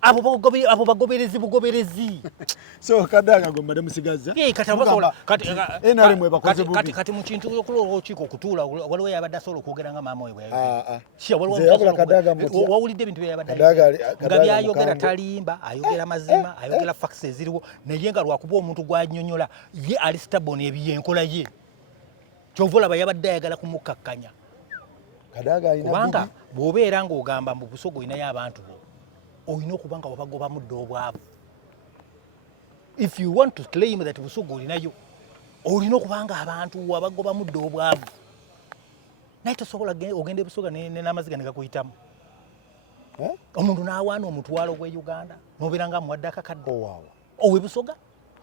abo bagoberezi so Kadaga gwe madam Sigaza kati mu kintu okulola olukiiko okutuula waliwo yabadde asobola okwogera nga maama we wawulidde ebintu byeyabadde nga byayogera talimba ayogera mazima ayogera facts eziriwo naye nga lwakuba omuntu gwanyonyola ye ali stable n'ebyenkola ye kyova olaba yabadde ayagala kumukkakkanya kubanga bw'obeera ng'ogamba mu Busoga olinayo abantu bo olina okuba nga wabagoba mudde obwavu. If you want to claim that Busoga olinayo olina okuba nga abantu wabagoba mudde obwavu naye tosobola ogenda Busoga n'amaziga ne gakuyitamu omuntu n'awaana omutwalo gwe Uganda n'obeera nga muwadde akakadde owe Busoga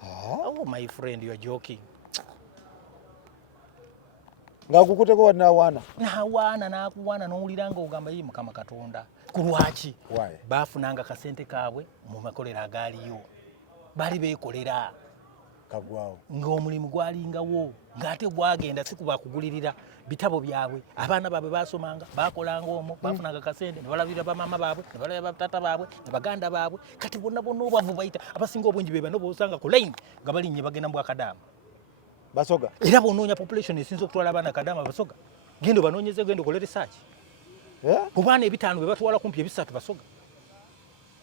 oh my friend you are joking ngakukuteko wadde n'awaana n'owulira ng'ogamba ye Mukama Katonda ku lwaki baafunanga kasente kaabwe mu makolero agaaliyo baali beekolera kagwawo ng'omulimu gwalingawo ng'ate gwagenda si kuba kugulirira bitabo byabwe abaana baabwe baasomanga baakolanga omwo baafunanga kasente ne balabira bamaama baabwe ne balabira batata baabwe ne baganda baabwe kati bonna obwavu bayita abasinga obungi be bano bosanga ku line nga balinnye bagenda mu Bwakadaama Basoga era bw'onoonya population esinza okutwala abaana Kadaama Basoga genda banoonyeze genda okole research ku baana 5 be batwala kumpi 3 Basoga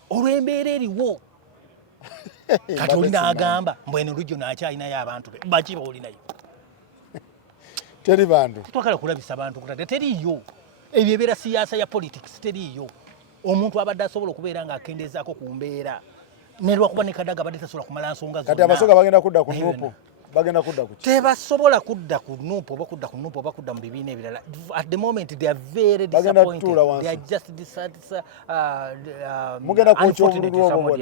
olw'embeera eriwo kati olina agamba mbwene olujjo nakyalinayo abantu be baki baolinayo teri bantu twagala kulabisa abantu kutate teriyo ebyo ebeera siyaasa ya politics teriyo omuntu abadde asobola okubeera ng'akendeezaako ku mbeera nelwakuba ne Kadaga badde tasobola kumala nsonga zonna kati Abasoga bagenda kudda ku nuupo bagenda kudda ku tebasobola kudda ku nuupo oba kudda ku nuupo oba kudda mu bibiina ebirala at the moment they are very disappointed they are just mugenda kukyobululu obwo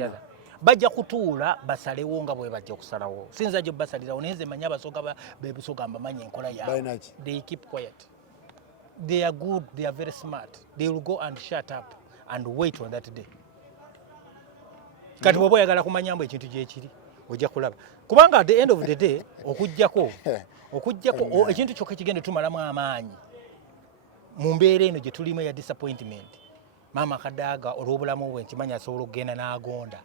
bajja kutuula basalewo nga bwe bajja okusalawo sinza gye basalirawo naye nze manyi Abasoga bebusoga mbamanyi enkola yaabwe they keep quiet they are good they are very smart they will go and shut up and wait on that day kati bw'oba oyagala kumanya mbu ekintu gyekiri ojja kulaba kubanga at the end of the day okujjako ekintu kyokka kigende tumalamu amaanyi mu mbeera eno gye tulimu eya disappointment maama Kadaga olw'obulamu bwe nkimanyi asobola okugenda n'agonda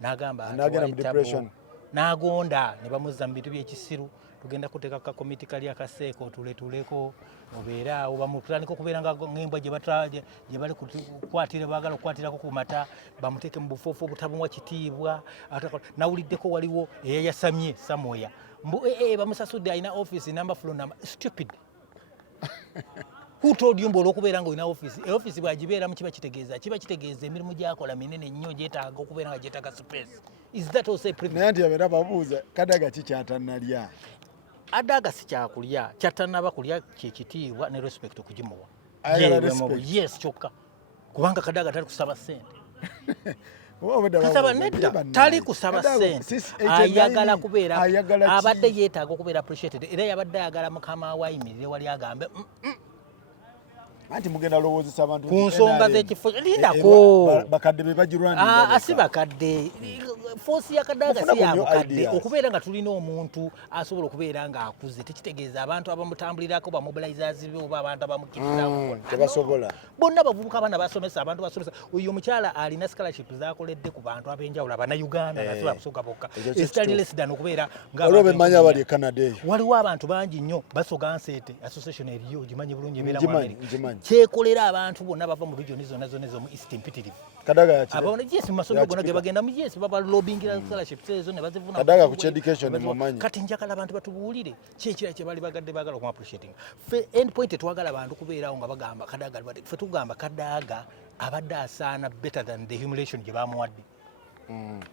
n'agamba n'agonda ne bamuzza mu bintu by'ekisiru tugenda kuteeka kakomiti kali akaseeko tuletuleko obeera awo bamutandika okubeera ng'embwa gye bali kukwatira baagala okukwatirako ku mata bamuteeke mu bufoofu obutamuwa kitiibwa nawuliddeko waliwo eyayasamye Samoya bamusasudde alina office number floor number stupid who told you mbu olw'okubeera ng'olina office bwagibeeramu kiba kitegeeza emirimu gyakola minene nnyo gyetaaga okubeera nga gyetaaga space is that also a privilege naye nti abeera babuuza Kadaga kikyatanalya Kadaga si kyakulya kyatanaba kulya kyekitiibwa ne respect okugimuwa yes kyokka kubanga Kadaga tali kusaba ssente nedda tali kusaba ssente ayagala kubeera abadde yeetaaga okubeera appreciated era yabadde ayagala mukama we ayimirire wali agambe anti mugenda lowoozesa abantu ku nsonga z'ekifo lindako bakadde be bagirwanira si bakadde force ya Kadaga si yabukadde okubeera nga tulina omuntu asobola okubeera ng'akuze tekitegeeza abantu abamutambulirako bamobilizers be oba abantu abamukirizaako tebasobola bonna bavubuka abaana basomesa abantu basomesa oyo omukyala alina scholarship zakoledde ku bantu ab'enjawulo Abannayuganda nasi Basoga bokka ekitali less than okubeera olwo bemanya abali e Canada eyo waliwo abantu bangi nnyo Basoga Nsete association eriyo gimanyi bulungi ebeera mu America kyekolera abantu bonna bava mu regioni zonna ez'omu East mpitirivu Kadaga yakire abona yes mu masomero gonna ge bagenda mu yes baba lobbyingira scholarships ezo ne bazivuna Kadaga ku education mumanyi kati njagala abantu batubuulire kyekira kye bali bagadde bagala oku appreciating end point twagala abantu kubeerawo nga bagamba Kadaga fe tugamba Kadaga abadde asaana better than the humiliation gye bamuwadde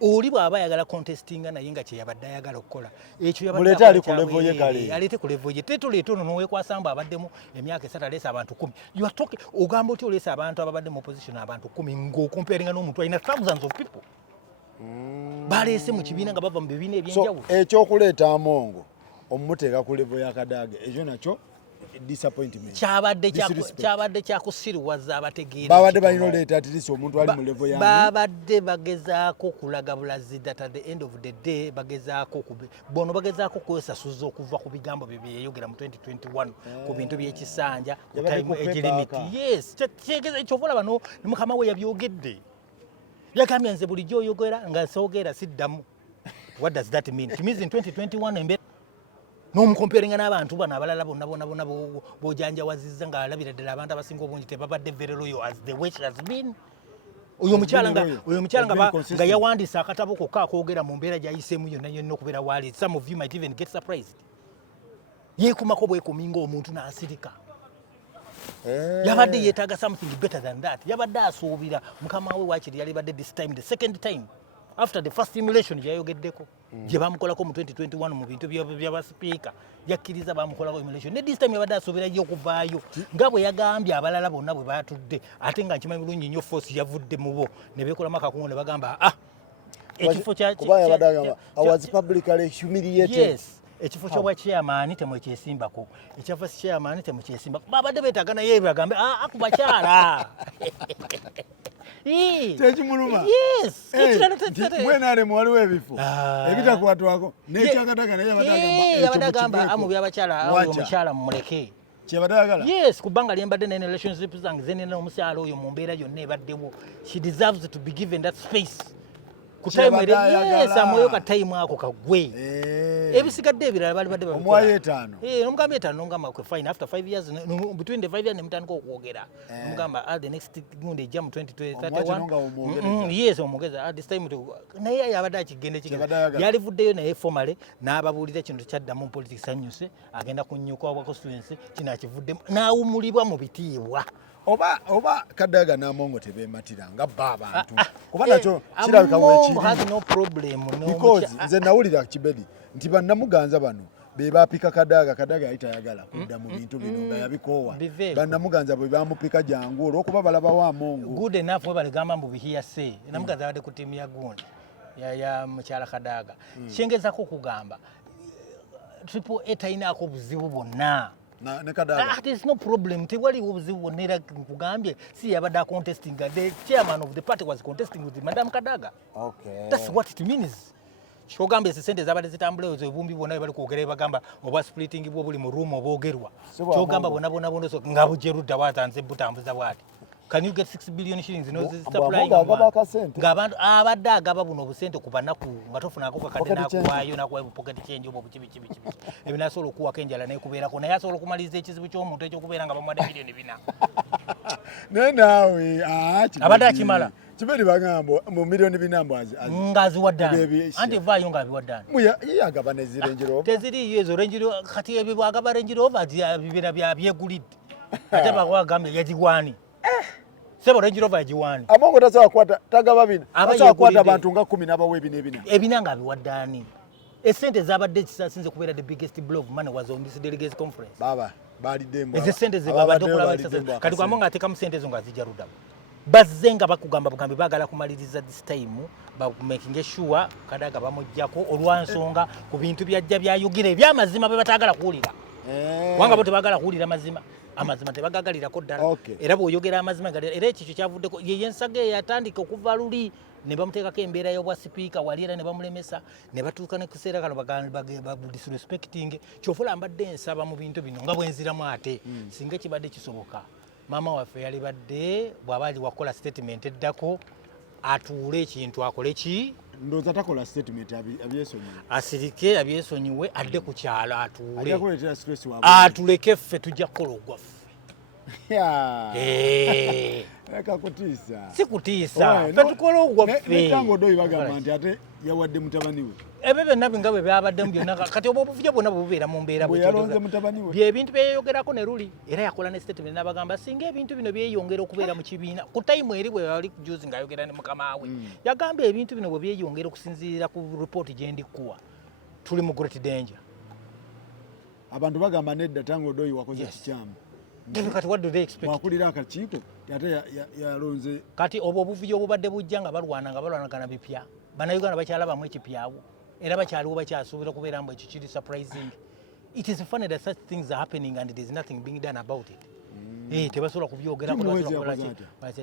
oli bw'aba ayagala contestinga naye nga kye yabadde ayagala okukola ekyo yabadde ali ku level ye kale alete ku level ye tetuleeta ono n'oweekwasa mbu abaddemu emyaka 3 aleese abantu 10 you are talking ogamba oti oleese abantu ababadde mu opposition abantu 10 ng'okomparinga n'omuntu alina thousands of people baleese mu kibiina nga bava mu bibiina ebyenjawulo ekyokuleeta amongo omuteeka ku level ya Kadaga ekyo nakyo disappointment kyabadde kyakusiriwaza abategeera babadde balina oleeta at least omuntu ali mu level yange babadde bagezaako kulaga bulazi that at the end of the day bagezaako kwesasuza okuva ku bigambo bye byeyogera mu 2021 ku bintu by'ekisanja ku time age limit. Yes, ekyovola bano ne mukama we yabyogedde yagambye nze bulijjo oyogera nga soogera siddamu. What does that mean? It means in 2021 embeera n'omukomperinga n'abantu bano abalala bonna b'ojanjawazizza ng'alabira ddala abantu abasinga obungi tebabadde very loyal as the way has been. Oyo omukyala nga yawandiisa akatabo kokka akoogera mu mbeera gy'ayiseemu yonna okubeera waali. Some of you might even get surprised. Yeekumako bwekuminga omuntu n'asirika. Yabadde yeetaaga something better than that. Yabadde asuubira mukama we waakiri yalibadde this time the second time after the first simulation yayogeddeko gye bamukolako mu 2021 mu bintu by'abasipiika yakkiriza bamukolako simulation ne this time yabadde asuubira yo okuvaayo nga bwe yagambye abalala bonna bwe batudde ate nga nkimanyi bulungi nnyo force yavudde mu bo ne beekolamu akakungu ne bagamba ekifo ekifo ky'obwa chairman temwekyesimbako ekyafa chairman temukyesimbako babadde beetaaga naye bagambe kubakyala tekimuluma mwenaremu waliwo ebifo ebitakwatwako nekyakataka naye yabadde agamba mu byabakyala omukyala mumuleke kyebadagala yes kubanga lyembadde ne relationship zange zenina omukyala oyo mu mbeera yonna ebaddewo she deserves to be given that space amwoyo kataimu ako kagwe ebisigadde ebirala bali badde omwayo etaano nomugamba etaano nomugamba fine after 5 years between the 5 years nemutandika okwogera nomugamba the next gundi ejja mu 2031 yes omugeza this time naye yabadde akigende yalivuddeyo naye formale n'ababuulira kino kyaddamu mu politics anyuse agenda kunnyuka wa constituency kino akivuddemu n'awumulibwa mu bitiibwa oba Kadaga n'Amongo tebeematira nga bba abantu kuba nakyo kirabika weekiri because nze nawulira Kibedi nti bannamuganza bano be baapika Kadaga yali tayagala kudda mu bintu bino nga yabikoowa bannamuganza bwe bamupika jangu olw'okuba balabawo Amongo good enough we baligamba mbu bihiyase namuganza abadde ku ttiimu ya gundi ya mukyala Kadaga kyengezako okugamba Triple A talinaako buzibu bwonna there's no problem. Tewali obuzibu nera kugambye si yabadde contesting. The chairman of the party was contesting with Madam Kadaga. Okay. That's what it means. Kyogambye sente zabadde zitambula ezo ebumbi bwonna bali kwogera bagamba oba splitting bwo buli mu room oboogerwa. Kyogamba bonna nga bujerudda watanze butambuza bwati. Can you get 6 billion shillings supplying? Ngabantu abadde agaba buno obusente ku banaku nga tofuna ako kakadde nakuwaayo nakuwa pocket change obo kibi ebinasobola okuwako enjala nekubeerako naye asobola okumaliriza ekizibu ky'omuntu ekyokubeera nga bamuwadde miliyoni 4 naye naawe abadde akimala Kibedi bagamba mu miliyoni 4 ng'aziwaddani anti vaayo ng'abiwaddani yagaba ne Range Rover teziriyo ezo Range Rover kati ebyo bwagaba Range Rover bibina byegulidde ate bagambye yagiwani Sebo Range Rover yagiwani Amongo tagaba bino akwata abantu nga 10 n'abawe ebina ng'abiwaddani esente zabadde kisasinze kubeera the biggest blow of money was on this delegates conference baba balidemba ezo sente zebabadde okulaba kati kwa Amongo ateekamu sente ezo ng'azijja luddamu bazze nga bakugamba bugambi baagala kumaliriza this time making sure Kadaga bamuggyako olwansonga ku bintu byajja byayogera ebyamazima bye bataagala kuwulira wanga bo tebaagala kuwulira amazima tebagagalirako ddala era bw'oyogera amazima era ekikyo kyavuddeko ye yensaga yatandika okuva luli ne bamuteekako embeera y'obwa sipiika wali era ne bamulemesa ne batuuka ne kuseera kano disrespecting kyofula mbadde nsaba mu bintu bino nga bwenziramu ate singa kibadde kisoboka maama waffe yalibadde bw'aba ali wakola statement eddako atuule ekintu akole ki ndoza takola statement abyesonyiwe asirike abyesonyiwe adde ku kyalo atuule atuleke ffe tujja kukola ogwaffe akakutiisa sikutiisa ffe tukola ogwaffe netango doyi bagamba nti ate yawadde mutabani we ebyo byonna nga bwe byabaddemu byonna kati obuvuyo bwonna bubeera mu mbeera byebintu byeyogerako ne luli era yakola ne statement n'abagamba singa ebintu bino byeyongera okubeera mu kibiina ku tayimu eri bwe wali juzi ng'ayogera ne mukama we yagambye ebintu bino bwe byeyongera okusinziira ku ripooti gye ndikuwa tuli mu great danger abantu bagamba nedda tango doyi wakoze kikyamu kati what do they expect wakulira akakiiko ate yalonze kati obwo obuvuyo obubadde bujja nga balwanagana bipya bannayuganda bakyalabamu ekipyawo era bakyaliwo bakyasuubira kubeera mbu ekyo kiri surprising It is funny that such things are happening and there is nothing being done about it. Tebasobola kubyogerako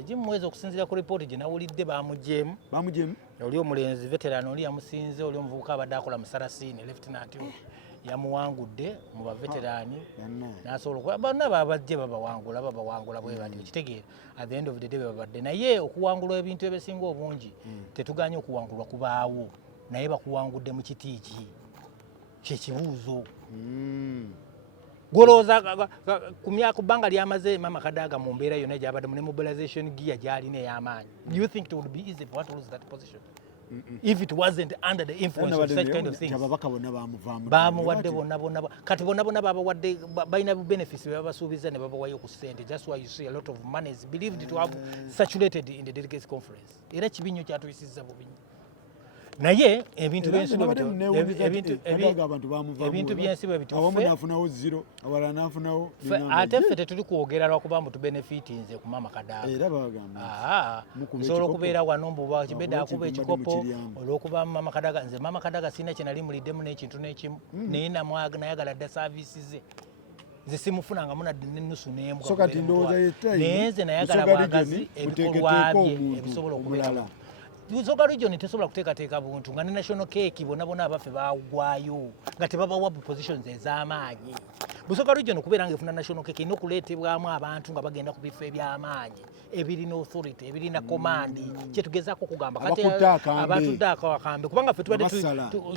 Jim Mwezi okusinziira ku ripooti gye nawulidde bamujeemu oli omulenzi veteran oli yamusinze oli omuvubuka abadde akola Musarasini Lieutenant yamuwangudde mu baveterani n'asobola okuba bonna babajje babawangula bwe bati okitegeera at the end of the day babadde naye okuwangulwa ebintu ebisinga obungi tetuganye okuwangulwa kubaawo naye bakuwangudde mu kiti ki kyekibuuzo golooza ku bbanga lyamaze Mama Kadaga mu mbeera yonna gy'abadde mu ne mobilization gear gy'alina ey'amaanyi. Do you think it would be easy for her to lose that position? If it wasn't under the influence of such kind of things. Bamuwadde bonna kati bonna babawadde balina benefits babasuubiza ne babawayo ku ssente. That's why you see a lot of money is believed to have saturated in the delegates conference. Era kibinyo kyatuyisizza bubinyo. Naye ebintu byensi awamu n'afunawo 0 awala n'afunawo ate ffe tetuli kwogera lwakuba mbu tubenefiti nze ku Mama Kadaga era bagamba nsobola okubeera wano mbuba Kibedde akuba ekikopo olw'okuba Mama Kadaga nze Mama Kadaga sina kye nali muliddemu n'ekintu n'ekimu naye nayagala dda saaviisi ze nze simufunangamu nadde n'ennusu n'emu naye nze nayagala bwagazi ebikolwa bye ebisobola okubeera Busoga region tesobola kuteekateeka buntu nga ne national cake bonna abaffe baagwayo nga tebabawa positions ez'amaanyi. Busoga region okubeera nga efuna national cake ino okuleetebwamu abantu nga bagenda ku bifo eby'amaanyi ebirina authority ebirina command kyetugezaako okugamba kati abatudde akakambe kubanga ffe tubadde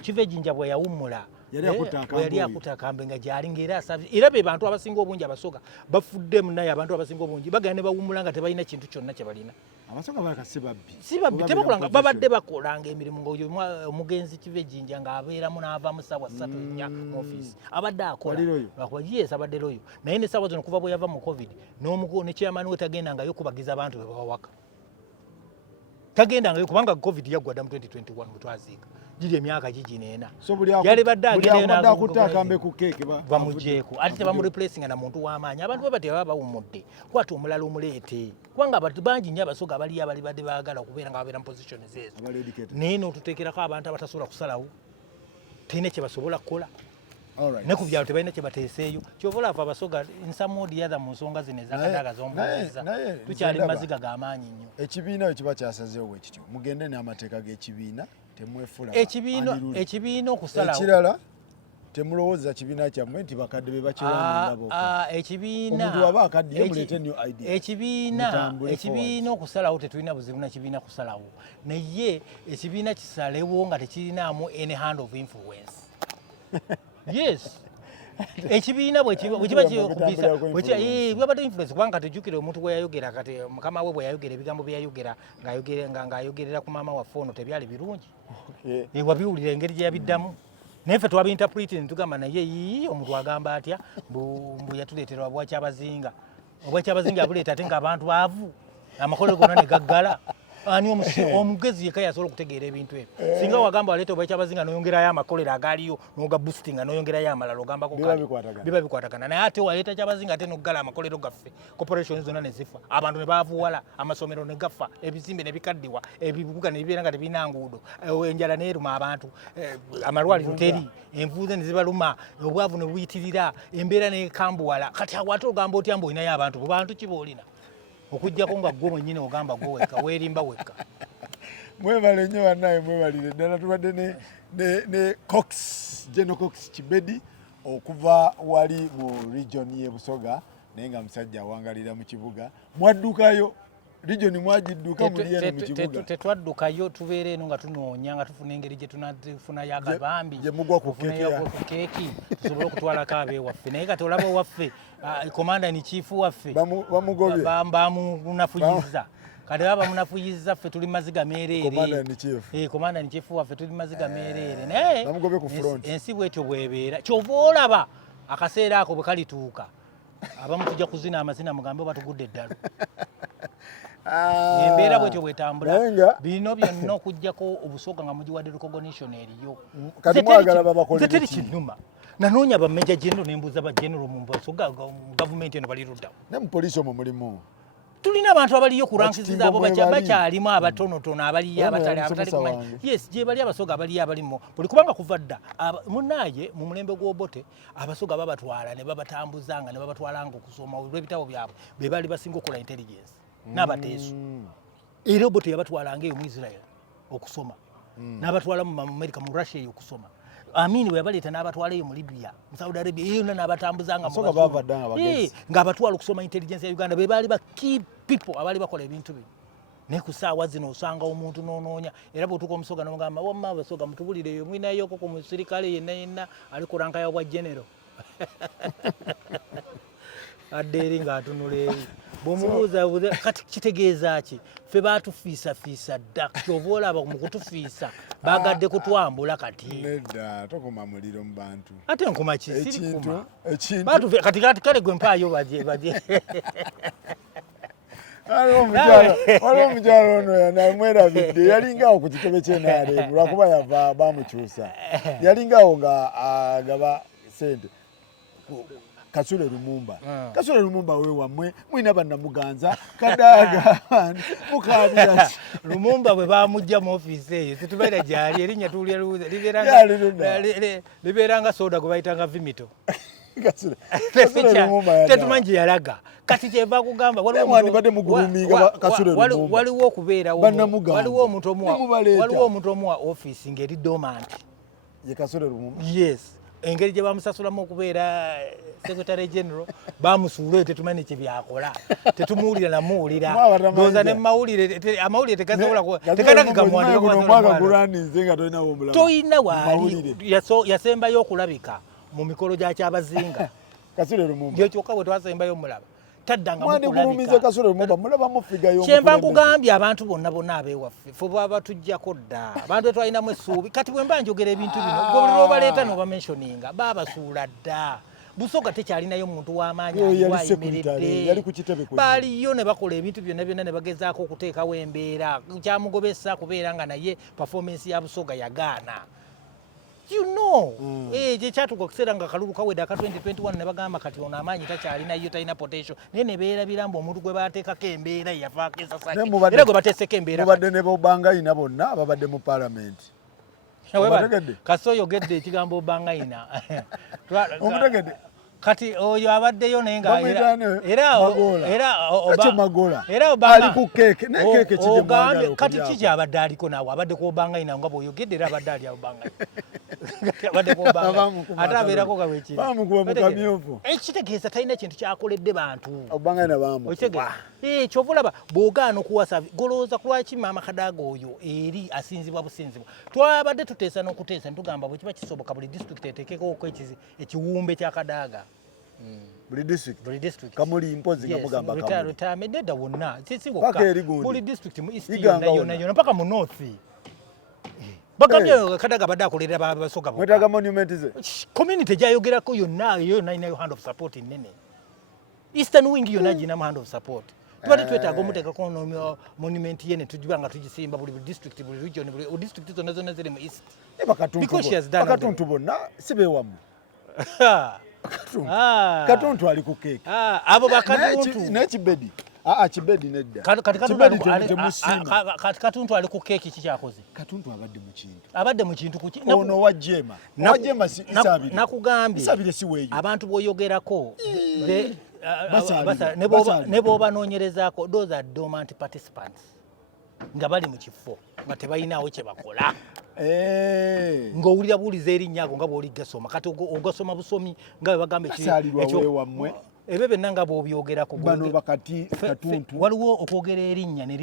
kiva ejjinja bwe yawummula yali akuta akambe nga gy'alinga era be bantu abasinga obungi abasoga bafuddemu naye abantu abasinga obungi bagenda ne bawummula nga tebalina kintu kyonna kye balina. Abasoga baka si babbi tebakolanga babadde bakolanga emirimu nga omugenzi kiva ejjinja ng'abeeramu n'avaamu ssaawa 3 mu office abadde akola yes abadde loyo naye ne ssaawa zino kuva bwe yava mu covid ne chairman we tagendangayo kubagiza abantu be bawaka tagendangayo kubanga covid yaggwa dda mu 2021 bwe twaziika giri emyaka gigineena yali badde agendakuttakambe ku keeke bamujeeko ate tebamureplacinga na muntu w'amaanyi abantu bwe bati baba bawummudde kwata omulala omuleete kubanga abantu bangi nnyo abasoga abaliyo abali badde baagala okubeera nga babeera mu position ezo naye n'otuteekerako abantu abatasobola kusalawo talina kye basobola kukola ne ku byalo tebalina kye bateeseeyo kyova olaafa abasoga nsamodi yatha mu nsonga zino ezakadaga z'omubuuliza tukyali mu maziga g'amaanyi nnyo. Ekibiina bwe kiba kyasazeewo bwe kityo mugende n'amateeka g'ekibiina temwefula ekibiina okusalawo ekirala temulowooza kibiina kyammwe nti bakadde be bakirwanira omuntu aba akaddiye muleete new idea ekibiina okusalawo tetulina buzibu na kibiina kusalawo naye ekibiina kisalewo nga tekirinaamu any hand of influence. Yes. Ekibiina bwe kiba kiyokubisa bwabadde influence kubanga tujjukire omuntu bwe yayogera kati mukama we bwe yayogera ebigambo bye yayogera ng'ayogerera ku maama waffe ono tebyali birungi wabiwulira engeri gye yabiddamu naye ffe twabinterprete ne tugamba naye omuntu agamba atya mbu yatuleetera obwakyabazinga yabuleeta ate ng'abantu baavu amakolero gonna ne gaggala ani omugezi yekka yasobola okutegeera ebintu ebyo singa wagamba waleeta obwakyabazinga n'oyongerayo amakolero agaaliyo n'oga boostinga n'oyongerayo amalala ogambako biba bikwatagana naye ate waleeta kyabazinga ate n'oggala amakolero gaffe corporation zonna ne zifa abantu ne baavuwala amasomero ne gafa ebizimbe ne bikaddiwa ebibuga ne bibeera nga tebirina nguudo enjala neeruma abantu amalwaliro teri envuuze ne zibaluma obwavu ne buyitirira embeera nekambuwala kati awo ate ogamba otya mbu olinayo abantu bu bantu ki boolina okujjako nga gwe mwennyini ogamba gwe wekka weerimba wekka. Mwebale nnyo bannaye mwebalire ddala tubadde ne General Cox Kibedi okuva wali mu region y'e Busoga naye nga musajja awangalira mu kibuga mwaddukayo region mwagidduka muli eno mu kibuga tetwaddukayo tubeera eno nga tunoonya nga tufuna engeri gye tunafunayo akabambi gye mugwa ku keeki tusobole okutwalako abeewaffe naye kati olaba owaffe komanda ni chief waffe bamugobye bamunafuyiza kati baba munafuyiza ffe tuli maziga meerere komanda ni chief waffe tuli maziga meerere naye bamugobye ku front ensi bwetyo bwebeera kyova olaba akaseera ako bwe kalituuka abamu tujja kuzina amazina mugambe batugudde eddalo embeera bwetyo bwetambula bino byonna okujjako obusoga nga mugiwadde recognition eriyo kati mwagala babakolere teri kinnuma nanoonya bameja general nembuuza ba general mu Busoga gavumenti eno bali luddawo ne mu poliisi omwo mulimu tulina abantu abaliyo ku rankizi abo bakyalimu abatonotono abaliyo abatali kumanyi yes gye bali abasoga abaliyo abalimu buli kubanga kuva dda munnaye mu mulembe gw'Obote abasoga babatwala ne babatambuzanga ne babatwalanga okusoma olw'ebitabo byabwe be bali basinga okukola intelligence n'abateesu era Obote yabatwalanga eyo mu Israel okusoma n'abatwala mu America mu Russia eyo okusoma Amini we baleeta n'abatwala eyo mu Libya mu Saudi Arabia eyo n'abatambuzanga mu ng'abatwala okusoma intelligence ya Uganda be bali ba key people abali bakola ebintu bino ne ku ssaawa zino osanga omuntu n'onoonya era bw'otuuka omusoga n'omugamba wamma abasoga mutubulire eyo mwinayoko ku musirikale yenna ali ku ranka ya bwa genero adde eri ng'atunula eri bw'omubuuza kati kitegeeza ki ffe baatufiisafiisa dda kyova olaba mu kutufiisa bagadde kutwambula kati nedda tokoma muliro mu bantu ate nkoma ki sirikuma ekintu kati kale gwe mpaayo baje waliwo omukyalo ono namwerabidde yalingaawo ku kitebe ky'enaareemu lwakuba yava bamukyusa yalingaawo nga agaba sente Kasule Lumumba. Kasule Lumumba we wamwe mwina bannamuganza Kadaga mukabira Lumumba bwe bamujja mu office eyo situbaira gyali erinnya tulya luze liberanga soda gwe bayitanga Vimito. Kasule Lumumba tetumanyi yalaga kati kyeva kugamba waliwo okubeera waliwo omuntu omuwa office ngeri dormant ye Kasule Lumumba. Yes engeri gye bamusasulamu okubeera Secretary General bamusuula tetumanyi kye byakola tetumuwulira namuwulira ndowooza ne amawulire tegasobola toyina waali yasembayo okulabika mu mikolo gya kyabazinga Kasule Lumumba gye kyokka bwe twasembayo omulaba kyenva nkugambye abantu bonna abewaffe fe bwaba tujjako dda abantu betwalinamu essuubi kati bwe mba njogera ebintu bino gwe lwobaleeta n'obamentioninga baabasuula dda Busoga tekyalinayo muntu w'amaanyi ayimiridde baaliyo ne bakola ebintu byonna ne bagezaako okuteekawo embeera kyamugobesa kubeera nga naye performance ya Busoga yagaana gye kyatuka okuseera nga kalulu kawedde aka 2021 ne bagamba kati ono amaanyi takyalinayo talina potential naye ne beerabira mbu omuntu gwe baateekako embeera yafaako esasaki era gwe bateeseko embeera mubadde ne Bobangayina bonna ababadde mu paalamenti kasi oyogedde ekigambo Obangayina omutegedde kati oyo abaddeyo naye nga ali ku keeke ne keeke kijje mwagalo kati kiki abadde aliko naawe abadde ku Obangayina nga bw'oyogedde era abadde ali Obangayina abadde ku Obangayina ate abeerako nga bwekiri bamukuba mu kamyufu ekitegeeza talina kintu kyakoledde bantu Obangayina bamukuba kyova olaba bw'ogaana okuwasa golowooza ku lwaki Maama Kadaga oyo eri asinzibwa businzibwa twabadde tuteesa n'okuteesa ntugamba bwe kiba kisoboka buli disitulikiti eteekeko ekiwumbe kya Kadaga buli district kamuli mpozi nga mugamba kamuli nedda wonna buli district mu east yonna mpaka mu north bagambye Kadaga badde akolera basoga mwetaga monument ze community gyayogerako yonna inayo hand of support nene eastern wing yonna ginamu hand of support tubadde twetaaga omuteekako monument ye ne tugiba nga tugisimba buli district buli region buli district zonna ziri mu east bakatuntu bonna sibeewamu Katuntu ali ku keeke abo bakatuntu n'ekibedi kibedi nedda kati Katuntu ali ku keeke kikyakoze Katuntu abadde mu kintu ono owa Jema nakugambye abantu bw'oyogerako ne bw'obanoonyerezaako those are dormant participants nga bali mu kifo nga tebalinawo kye bakola ng'owulira buuliza erinnya ago nga bw'oligasoma kati ogasoma busomi nga bwe bagamba ebyo byonna nga bw'obyogerako waliwo okwogera erinnya ne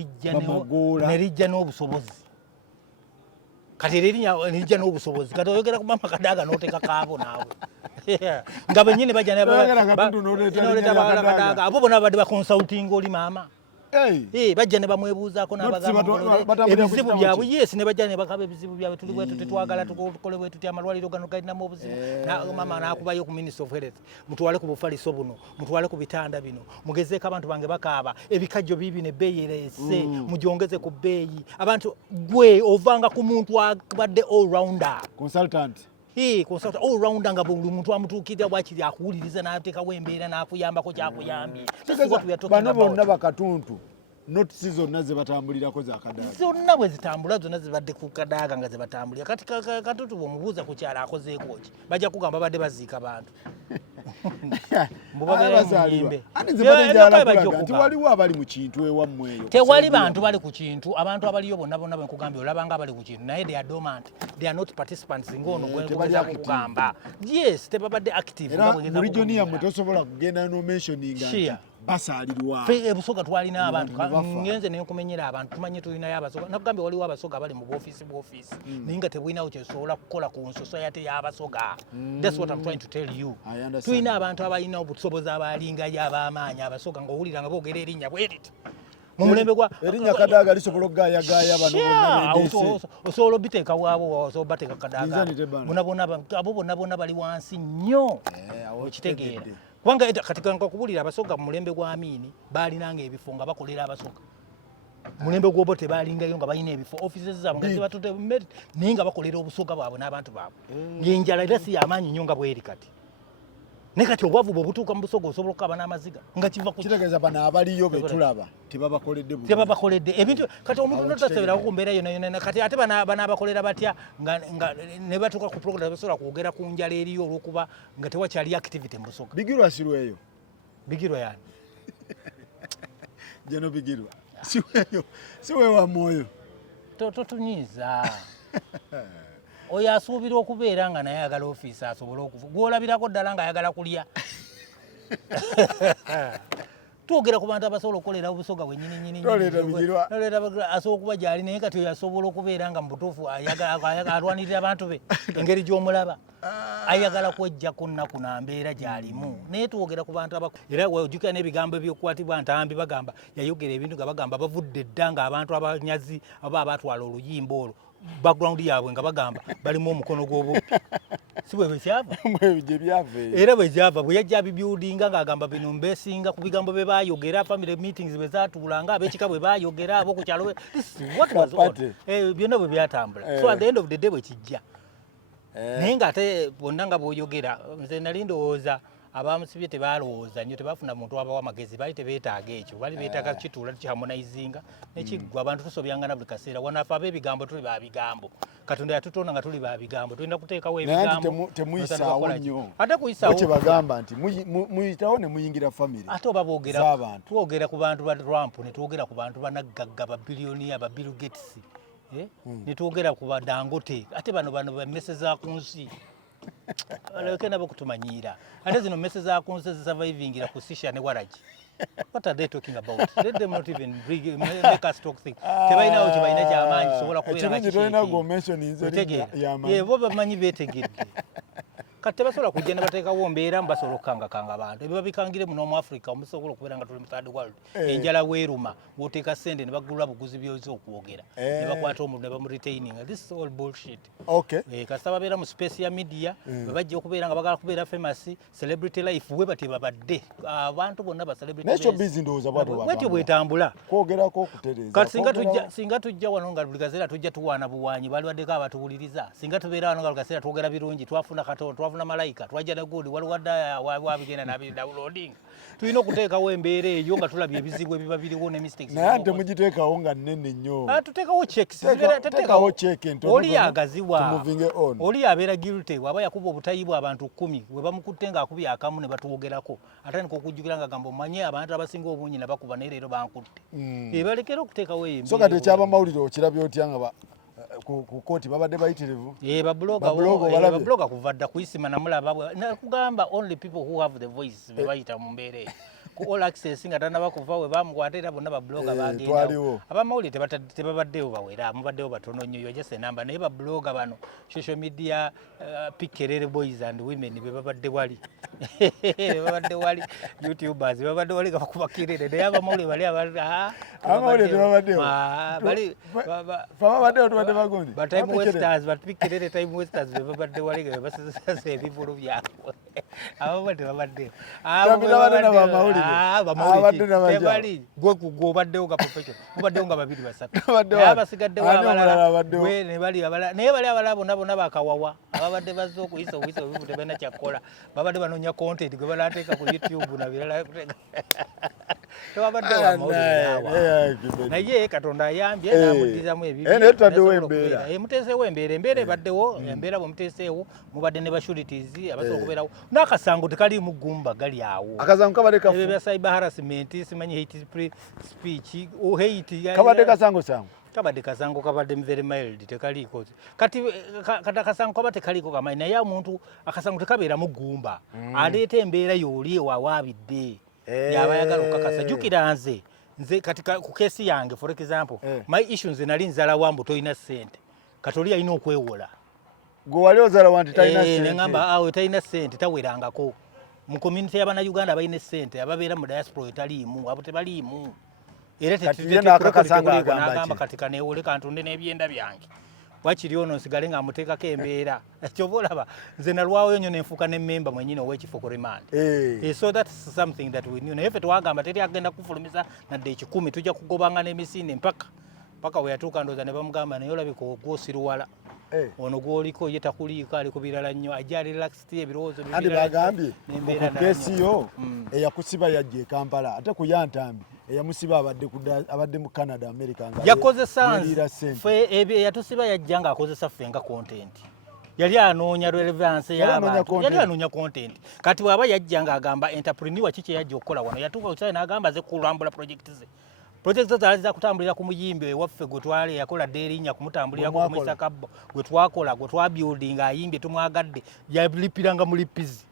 lijja n'obusobozi kati erinnya ne lijja n'obusobozi kati oyogera ku Maama Kadaga n'oteekako abo naawe nga bennyini bajja Kadaga abo bonna babadde bakonsultinga oli maama bajja ne bamwebuuzaako n'abagamba ebizibu byabwe ne bajja ne bakaba ebizibu byabwe tuli bwetu tetwagala tukole bwe tuti amalwaliro gano galinamu obuzibu maama n'akubayo ku Ministry of Health mutwale ku bufaliso buno mutwale ku bitanda bino mugezeeko abantu bange bakaaba ebikajjo bibi ne bbeeyi erese mugyongeze ku bbeeyi abantu gwe ovanga ku muntu abadde all rounder consultant Consultant all round nga buli muntu amutuukirira bwakiri akuwuliriza n'ateekawo embeera n'akuyambako kyakuyambye. Bano bonna bakatuntu notisi zonna ze batambulirako za Kadaga. Zonna bwe zitambula zonna zibadde ku Kadaga nga ze batambulira. Kati katutu bw'omubuuza ku kyalo akozeeko ki bajja kugamba badde baziika bantu. Nti waliwo abali mu kintu ewammwe eyo. Tewali bantu bali ku kintu, abantu abaliyo bonna bwe nkugambye olabanga abali ku kintu naye they are dormant, they are not participants ng'ono gwengeza kugamba. Yes, tebabadde active. Era mu region yammwe tosobola kugenda no mentioninga basaalirwa. Busoga twalina abantu ngenze ne nkumenyera abantu tumanye tulinayo abasoga. Nakugambye waliwo abasoga bali mu bw'ofiisi naye nga tebulinawo kyesobola kukola ku society y'abasoga. That's what I'm trying to tell you. Tulina abantu abalina obusobozi abalingayo ab'amaanyi abasoga ng'owulira nga boogera erinnya bwe riti. Mu mulembe gwa erinnya Kadaga lisobola okugaayagaaya bano bonna b'endeese. Osobola obiteeka waabo osobola bateeka Kadaga. Abo bonna bali wansi nnyo okitegeera. Kubanga kati nkakubulira abasoga mu mulembe gwa Amini baalinanga ebifo nga bakolera abasoga. Mulembe gwobo tebalingayo nga balina ebifo offices zaabwe nga zibatute naye nga bakolera obusoga bwabwe n'abantu baabwe. Ng'enjala era si y'amaanyi nnyo nga bweri kati. Ne kati obwavu bwe butuuka mu busoga osobola okukaba n'amaziga nga kiva ku kitegeeza bano abaliyo be tulaba tebabakoledde tebabakoledde ebintu kati omuntu notasoberako ku mbeera yonna kati ate banaabakolera batya nga ne batuuka ku program basobola kwogera ku njala eriyo olw'okuba nga tewakyali activity mu busoga. Bigirwa sirweyo Bigirwa yani jeno Bigirwa siweyo wa mwoyo totunyiza oyo asuubira okubeera nga naye ayagala ofiisi asobole okufa gw'olabirako ddala nga ayagala kulya. Twogera ku bantu abasobola okukolera obusoga bwennyini asobola okuba gy'ali naye kati oyo asobola okubeera nga mu butuufu alwanirira abantu be engeri gy'omulaba ayagala kwejjako nnaku na mbeera gy'alimu. Naye twogera ku bantu era ojjukira n'ebigambo ebyokukwatibwa Ntambi bagamba yayogera ebintu nga bagamba bavudde dda nga abantu abanyazi aba abatwala oluyimba olwo background yaabwe nga bagamba balimu omukono gw'obuppi. Si bwe bekyava era bwe gyava bwe yajja bibuildinga ng'agamba bino mbeesinga ku bigambo bye baayogera family meetings bwe zaatuulanga ab'ekika bwe baayogera ab'oku kyalo byonna bwe byatambula. So at the end of the day bwe kijja naye ng'ate bonna nga bw'oyogera nze nali ndowooza abamusibye tebalowooza nnyo tebafuna muntu abawa amagezi bali tebeetaaga ekyo bali beetaaga kituula tukiharmonizinga nekiggwa abantu tusobyanga na buli kaseera wanafe ab'ebigambo tuli ba bigambo Katonda yatutonda nga tuli ba bigambo tulina kuteekawo ebigambo temuyisaawo nnyo ate kuyisaawo kye bagamba nti muyitawo ne muyingira family ate oba twogera ku bantu ba Trump ne twogera ku bantu banaggagga ba biliyoniya ba Bill Gates ne twogera ku ba Dangote ate bano bamese za ku nsi aleke nabo kutumanyiira ate zino mmese za ku nsi zisurvivingira ku Sisha ne Waragi. What are they talking about? Let them not even make us talk things. Tebalinawo kye balina ky'amaanyi sobola kubeera bakitegeera bo bamanyi beetegedde kati tebasobola kujja ne bateekawo mbeera basobola okukangakanga abantu ebyo babikangire muno mu Africa omusobola okubeera nga tuli mu third world enjala weeruma w'oteeka ssente ne bagulula buguzi byoza okwogera ne bakwata omuntu ne bamuretaininga. This is all bullshit. Kasita babeera mu space ya media bwe bajja okubeera nga bagala kubeera famous celebrity life we bate babadde abantu bonna ba celebrity nekyo bizi ndowooza bwetyo bwetambula kwogerako okutereeza kati singa tujja wano nga buli kaseera tujja tuwaana buwaanyi baliwaddeko abatuwuliriza singa tubeera wano nga buli kaseera twogera birungi twafuna Katonda twafuna malayika twajja na gundi waliwo adda wabigenda n'abidownloading tulina okuteekawo embeera eyo nga tulabye ebizibu ebiba biriwo ne mistakes naye ate mugiteekawo nga nnene nnyo tuteekawo checks oli yagaziwa oli yabeera guilty waba yakuba obutayibwa abantu 10 bwe bamukutte ng'akubye akamu ne batuwogerako atandika okujjukira nga gamba omanye abantu abasinga obungi ne bakuba naye leero bankutte balekera okuteekawo eyo so kati ekyabamawulire okirabye otya nga ku kooti babadde bayitirivu babloga kuva dda kuyisima namulaba nakugamba only people who have the voice be bayita mu mbeera eyo ku all access nga tanaba kuva we bamukwata era bonna babloga bagenda abamawulire tebabaddewo bawera mubaddewo batono nnyo yo just enamba naye babloga bano social media Pikerere boys and women be babadde wali babadde wali YouTubers babadde wali nga bakuba kirere naye abamawulire bali abamawulire babaddewo tubadde bagundi but time wasters but Pikerere time wasters be babadde wali nga basasa ebivulu byabwe ababadde gobaddewo ga professional mubaddewo nga babiri basatu abasigaddewo abalala ne bali abalala naye bali abalala bonna bakawawa ababadde bazze okuyisa obuyisa obubu tebalina kyakukola babadde banoonya content gwe balateeka ku YouTube na birala tewabadde wamawulire naye Katonda ayambye namuddizamu ebibyo muteeseewo embeera ebaddewo embeera bwe muteeseewo mubadde ne basurities abasobola okubeerawo n'akasango tekaliimu gumba gali awo akasango kabadde kafu ebyo bya cyber harassment simanyi hate speech hate kabadde kasango kabadde kasango kabadde very mild tekaliiko kati akasango kabadde tekaliko kamanyi naye omuntu akasango tekabeera mu gumba aleeta embeera y'oli ewawaabidde yaba ayagala okukakasa jjukira nze kati ku keesi yange for example my issue nze nali nzala wambu tolina ssente kati oli alina okwewola gwe wali ozala wanti talina ssente neŋŋamba awe talina ssente tawerangako mu community y'Abannayuganda abalina ssente ababeera mu diaspora etaliimu abo tebaliimu era n'agamba kati kaneewole kantunde n'ebyenda byange wakiri ono nsigale nga muteekako embeera kyova olaba nze nalwawo nnyo nenfuuka ne memba mwenyini ow'ekifo ku remand so that's something that we knew naye ffe twagamba teri agenda kufulumisa nadde 10 tujja kugobanga n'emisinde mpaka we yatuuka ndooza ne bamugamba naye olabika gwosiruwala ono gwoliko ye takuliiko ali ku birala nnyo ajja relaxed ebirowoozo andi bagambye okukeesiyo eyakusiba yajja e Kampala ate ku yantambi eyamusiba abadde mu Canada America nga yakozesa ffe yatusiba yajja nga akozesa ffe nga content yali anoonya relevance y'abantu yali anoonya content kati bw'aba yajja ng'agamba entrepreneur kiki yajja okukola wano yatuuka kukyali n'agamba ze kulambula project ze zaali za kutambulira ku muyimbi waffe gwe twali yakola derinnya kumutambulirako kumuyisa kabbo gwe twakola gwe twabuildinga ayimbye tumwagadde yalipiranga mulipizi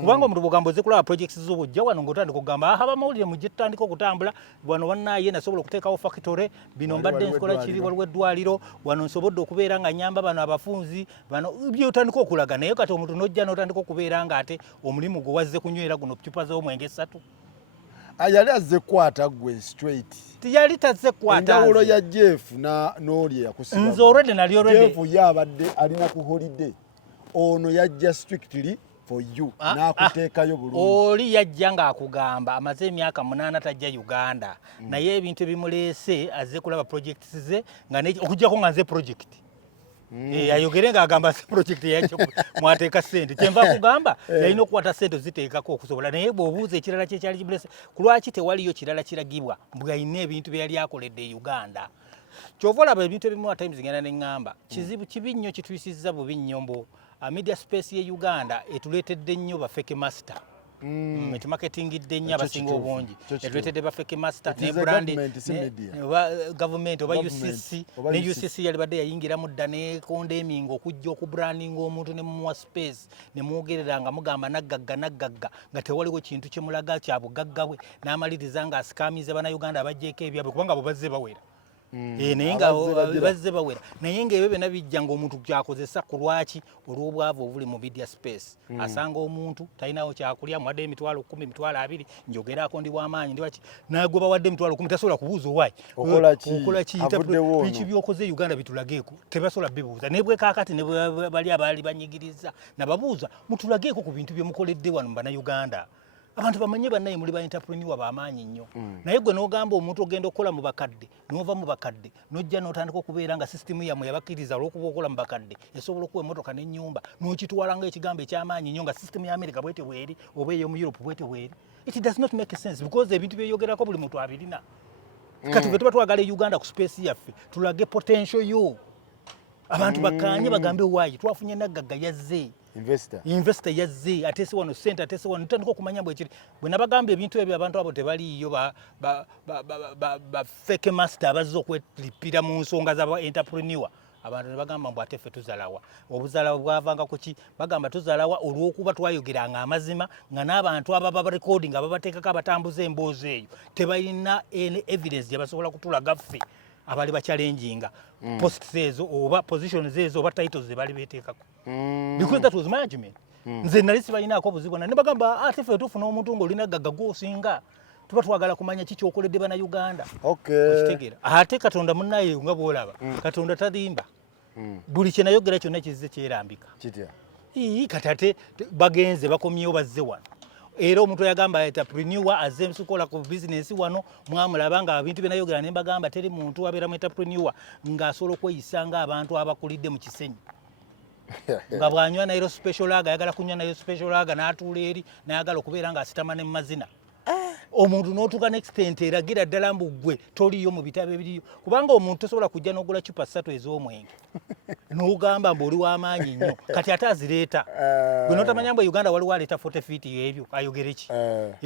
kubanga omuntu bwogamba ozze kulaba projects z'obujja wano ng'otandika okugamba abamawulire mujje tutandika okutambula wano bannaye nasobola okuteekawo factory bino mbadde nkola kiri waliwo eddwaliro wano nsobodde okubeera nga nyamba bano abafunzi bano byotandika okulaga naye kati omuntu n'ojja n'otandika okubeera nga ate omulimu gwe wazze kunywera guno cupa z'omwenge 3 yali azze kwata gwe straight tiyali tazze kwata endawulo ya Jeff n'oli eyakusiba nze already nali Jeff yabadde alina ku holiday ono yajja strictly for you n'akuteekayo bulungi oli yajja ng'akugamba amaze emyaka 8 tajja Uganda naye ebintu ebimuleese azze kulaba projects ze okujjako nga nze project ayogere ng'agamba project yakyo mwateeka ssente kyenva kugamba yalina okukwata ssente ziteekako okusobola naye bw'obuuza ekirala kye kyali kibulese ku lwaki tewaliyo kirala kiragibwa mbwe alina ebintu bye yali akoledde e Uganda kyova olaba ebintu ebimu at times ngenda ne ŋŋamba kizibu kibi nnyo kituyisizza bubi nnyo mbu media space ye Uganda etuleetedde nnyo bafeke master etumarketingidde nnyo abasinga obungi etuleetedde bafeke master ne brand government oba UCC ne UCC yalibadde yayingiramu dda ne condemning okujja okubrandinga omuntu ne mumuwa space ne mwogerera nga mugamba naggagga nga tewaliwo kintu kyemulaga kya bugagga bwe n'amaliriza nga asikamiza Bannayuganda abajjeeko ebyabwe kubanga bo bazze bawera naye nga bazze bawera naye ng'ebyo byonna bijja ng'omuntu kyakozesa ku lwaki olw'obwavu obuli mu media space asanga omuntu talinawo kyakulya muwadde emitwalo 10 emitwalo 2 njogeraako ndi bw'amaanyi ndi waki nagwe bawadde emitwalo 10 tasobola kubuuza owaayi okola ki biki byokoze Uganda bitulageeko tebasobola bibuuza ne bwe kaakati ne bali abaali banyigiriza nababuuza mutulageeko ku bintu bye mukoledde wano mu Bannayuganda abantu bamanye bannaye muli ba entrepreneur b'amaanyi nnyo naye gwe n'ogamba omuntu ogenda okukola mu bakadde n'ova mu bakadde n'ojja n'otandika okubeera nga sisitimu yammwe yabakkiriza olw'okuba okola mu bakadde esobola okuwa emmotoka n'ennyumba n'okitwala ng'ekigambo eky'amaanyi nnyo nga sisitimu ya America bwete bweri oba ey'omu Europe bwete bweri it does not make sense because ebintu byeyogerako buli muntu abirina kati ffe tuba twagala e Uganda ku space yaffe tulage potential yo abantu bakkaanye bagambe waayi twafunye naggagga yazze investor yazze atese wano sente atese wano tutandika okumanya bwekiri bwe nabagambye ebintu ebyo abantu abo tebaliiyo ba fake master abazze okwelipira mu nsonga za entrepreneur abantu ne bagamba mbu ate ffe tuzalawa obuzalawa bwavanga ku ki bagamba tuzalawa olw'okuba twayogeranga amazima nga n'abantu ababa recording ababateekako abatambuza emboozi eyo tebalina evidence gye basobola kutulaga ffe abali bachallenginga posts ezo oba positions ezo oba titles ze bali beteekako because that was management nze nali sibalinaako obuzibu ne bagamba ate ffe tufuna omuntu ng'olina gagga gw'osinga tuba twagala kumanya kiki okoledde Bannayuganda okitegeera ate Katonda munnaye nga bw'olaba Katonda talimba buli kye nayogera kyonna kizze kyerambika katate bagenze bakomyewo bazze wano era omuntu yagamba entrepreneur azze msukola ku business wano mwamulaba nga ebintu binayogera ne bagamba teri muntu abeera mu entrepreneur ng'asobola okweyisanga abantu abakulidde mu kisenyi nga bwanywa nayo special laga yagala kunywa nayo special laga n'atuula eri n'ayagala okubeera ng'asitama ne mu mazina omuntu n'otuuka n'extent eragira ddala mbu ggwe toliyo mu bitabo ebiriyo kubanga omuntu tosobola kujja n'ogula cupa 3 ez'omwenge n'ogamba mbu oli w'amaanyi nnyo kati ate azireeta gwe n'otamanya mbu Uganda waliwo aleeta 40 feet y'ebyo ayogere ki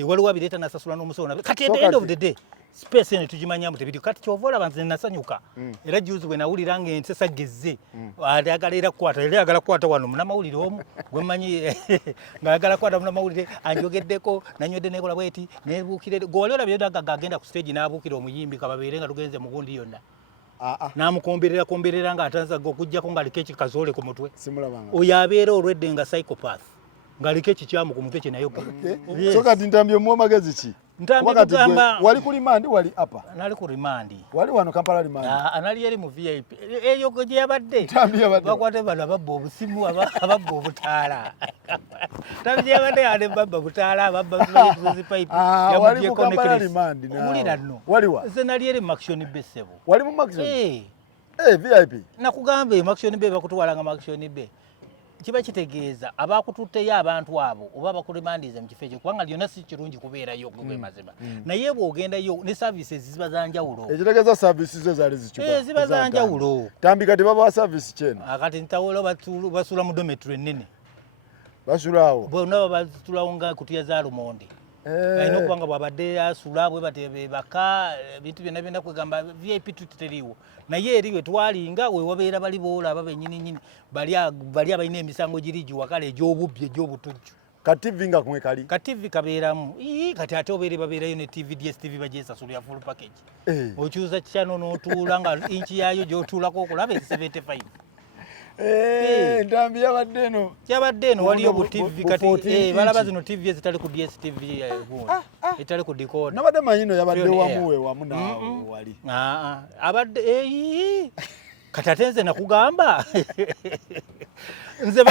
waliwo abireeta n'asasula n'omusolo kati at the end of the day space eno tugimanya mbu tebiriyo kati kyova olaba nze nasanyuka era juzi bwe nawulira ng'ensesa gezze ayagala era kukwata era ayagala kukwata wano munnamawulire omu gwe mmanyi ng'ayagala kukwata munnamawulire anjogeddeko nanywedde nekola bweti nebuukire gwe wali olabye daggaga agenda ku stage n'abuukira omuyimbi kababeere nga tugenze mu gundi yonna namukomberera ng'atanzaga okuggyako ng'aliko ekikazoole ku mutwe oyo abeera olwedde nga psychopath ng'aliko ekikyamu ku mutwe kyenayogera so kati ntambye omuwa magezi ki wali ku rimandi wali apa nali ku rimandi wali wano Kampala rimandi anali eri mu VIP eyo gye yabadde bakwate bano ababba obusimu ababba obutaala ntambi yabadde ane babba butaala ababba pipe wali ku Kampala rimandi mulira nno waliwa nze nali eri mu Action Bay Ssebo wali mu Action VIP nakugamba mu Action Bay bakutwalanga mu Action Bay kiba kitegeeza abakututteyo abantu abo oba bakulimandize mu kifo ekyo kubanga lyonna si kirungi kubeerayo gwe mazima naye bw'ogendayo ne services ziba za njawulo ekitegeeza services zo zaali zikyuka ziba za njawulo tambi kati babawa service kyeno kati ntawolo basula mu dometry ennene basulawo bonna basulawo nga kutya za lumonde balina okuba nga bwabadde asula bwe batebe baka ebintu byonna byonna kwegamba VIP tuteriiwo naye eri we twalinga we wabeera bali boolaba bennyininyini bali abalina emisango giri giwakala egy'obubbi egy'obutujju ka TV nga kumwe kali ka TV kabeeramu kati ate obeere babeerayo ne TV DSTV bagyesasulira full package okyuza kikyano n'otuula nga inchi yaayo gy'otuulako okulaba 75 ntambi yabadde eno waliyo bu TV kati balaba zino TV ezitali ku DSTV etali ku decoder nabadde manyino yabadde wamuwe wamu naawe wali abadde kati ate nze nakugamba nze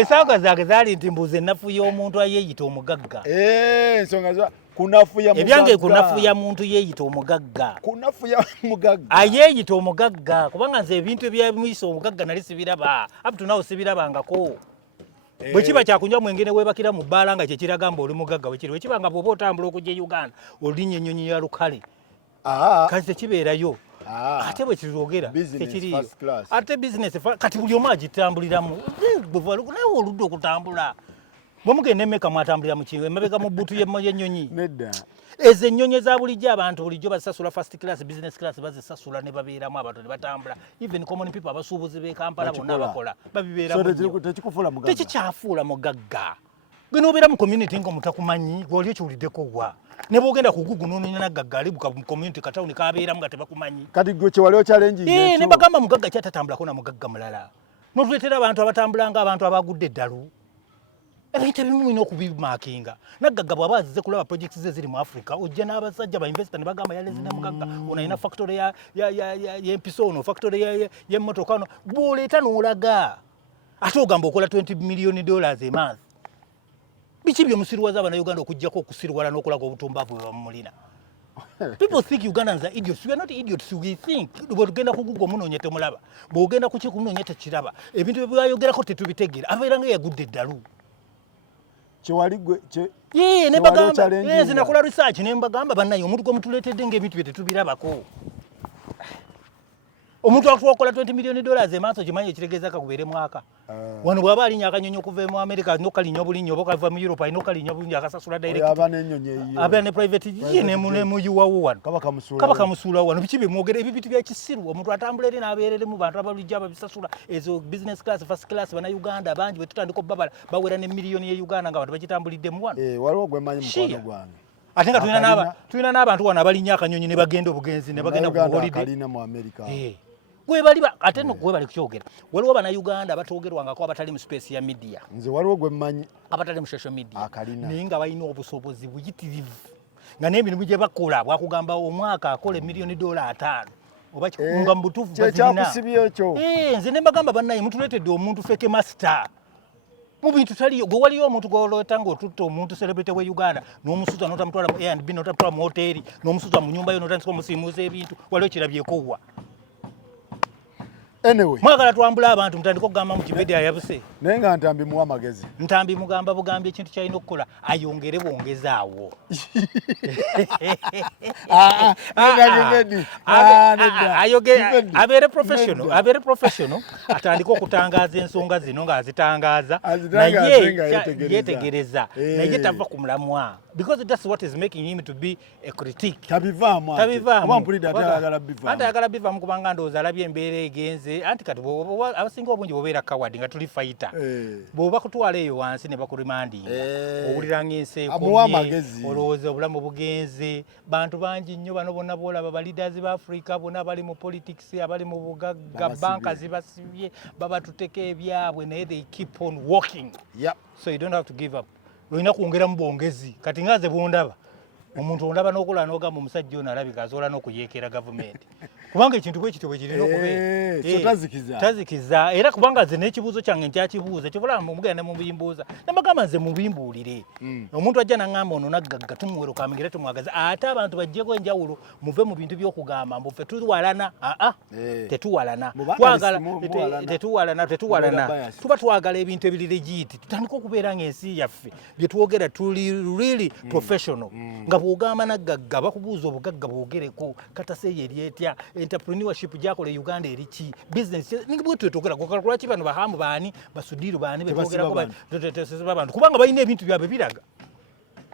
esaaga zange zaali nti mbuze nafuya omuntu ayeeyita omugagga ensonga kunafuya ebyange kunafuya muntu yeeyita omugagga kunafuya mugagga ayeeyita omugagga kubanga nze ebintu ebyamuyisa omugagga nali sibiraba abutunawo sibirabangako bwe kiba kyakunywa mwenge ne weebakira mu bbaala nga kyekiraga mbu oli mugagga wekiri wekiba nga bw'oba otambula okujja e Uganda olinya ennyonyi ya lukale kati tekibeerayo ate bwe kirogera tekiriyo ate bizinesi kati buli omu agitambuliramu nawe oludde okutambula bwe mugenda emeka mwatambulira mu kingo emabega mu bbutu y'ennyonyi nedda ezo ennyonyi eza bulijjo abantu bulijjo bazisasula first class business class bazisasula ne babeeramu abantu ne batambula even common people abasuubuzi b'e Kampala bonna bakola babibeeramu tekikyafuula mugagga gwe n'obeera mu community ng'omutakumanyi gwoli ekiwuliddeko wa ne bw'ogenda ku Google n'onoonya nagagga ali mu community katawuni kabeeramu nga tebakumanyi kati gwe kye waliwo challenge ne bagamba mugagga kyatatambulako na mugagga mulala n'otuleetera abantu abatambula ng'abantu abagudde eddalu ebintu ebimu mulina okubimakinga naggagga bw'aba azize kulaba projects ze ziri mu Africa ojja n'abasajja ba investor ne bagamba yalezi ne mugagga ono alina factory y'empisa ono factory y'emmotoka ono bw'oleeta n'olaga ate ogamba okola $20 million a month biki byomusiriwaza abannayuganda okuggyako okusiriwala n'okulaga obutumbavu bwe bamumulina people think Ugandans are idiots. We are not idiots. We think bw'ogenda ku Google munoonya temulaba bw'ogenda ku kiku munoonya tekiraba ebintu bye byayogerako tetubitegeera abeera nga yagudde eddalu kyewali gwe ne bagamba nze nakola research ne mbagamba bannaye omuntu gwe mutuleetedde ng'ebintu bye tetubirabako omuntu akola $20 million emaaso kimanyi ekitegeeza kakubeere mwaka wano bw'aba alinya akanyonyi okuva mu America n'okalinya obulinya oba kava mu Europe alina okalinya obulungi akasasula direct aba ne private ye ne muyuwawo wano kaba kamusuulawo wano biki bimwogera ebibintu bya kisiru omuntu atambula eri n'abeerere mu bantu abalijjo ababisasula ezo business class first class bannayuganda bangi bwe tutandika obbabala bawera ne miliyoni ye Uganda nga abantu bagitambuliddemu wano waliwo gwe manyi mukwano gwange ate nga tulina n'abantu wano abalinya akanyonyi ne bagenda obugenzi ne bagenda ku holiday mu America gwe bali ate gwe bali kukyogera waliwo bannayuganda abatoogerwangako abatali mu space ya media nze waliwo gwe mmanyi abatali mu social media naye nga balina obusobozi buyitirivu nga n'emirimu gye bakola bwakugamba omwaka akola $1 million 5 oba nga mu butuufu kyakusibye ekyo nze ne mbagamba bannaye mutuleetedde omuntu feke master mu bintu taliyo gwe waliyo omuntu gwolota ng'otutta omuntu celebrity we Uganda n'omusuza n'otamutwala mu A&B n'otamutwala mu hoteri n'omusuza mu nyumba yo n'otandika omusiimuuza ebintu waliyo kirabyeko wa anyway mwagala twambula abantu mutandika okugamba mu kibedia yabuse naye nga Ntambi muwa amagezi Ntambi mugamba bugambye ekintu kyalina okukola ayongere bwongezaawo abeere professional atandika okutangaaza ensonga zino ng'azitangaaza naye yetegereza naye tava ku mulamwa because that's what is making him to be a critic tabivaamu atayagala bivaamu kubanga ndowooza alabye embeera egenze anti kati abasinga obungi bobeera kawadi nga tuli fayita bw'oba kutwala eyo wansi ne bakurimandinga owulira ng'ensi ekomye olowooza obulamu bugenze bantu bangi nnyo bano bonna boolaba ba leaders ba Africa bonna abali mu politics abali mu bugagga banka zibasibye babatuteka ebyabwe naye they keep on walking so you don't have to give up olina kwongeramu bwongezi kati ngaze bwondaba omuntu ondaba n'okola n'ogamba omusajja ono alabika asobola n'okuyeekera gavumenti kubanga ekintu bwe kityo bwe kirina okubeera tazikiza era kubanga nze n'ekibuuzo kyange nkyakibuuza kyobola mugenda mubimbuuza nabagamba nze mubimbuulire omuntu ajja naŋŋamba ono naggagga tumuwero kamingire tumwagaza ate abantu bajjeko enjawulo muve mu bintu by'okugamba mbu ffe tuwalana tetuwalana tetuwalana tuba twagala ebintu ebiri legit tutandika okubeera ng'ensi yaffe bye twogera tuli really professional nga bw'ogamba naggagga bakubuuza obugagga bwogereko kataseeyo eryetya entrepreneurship gyakola Uganda eriki business bwe twetogera lwaki bano bahamu baani basudiru baani bebantu kubanga balina ebintu byabwe biraga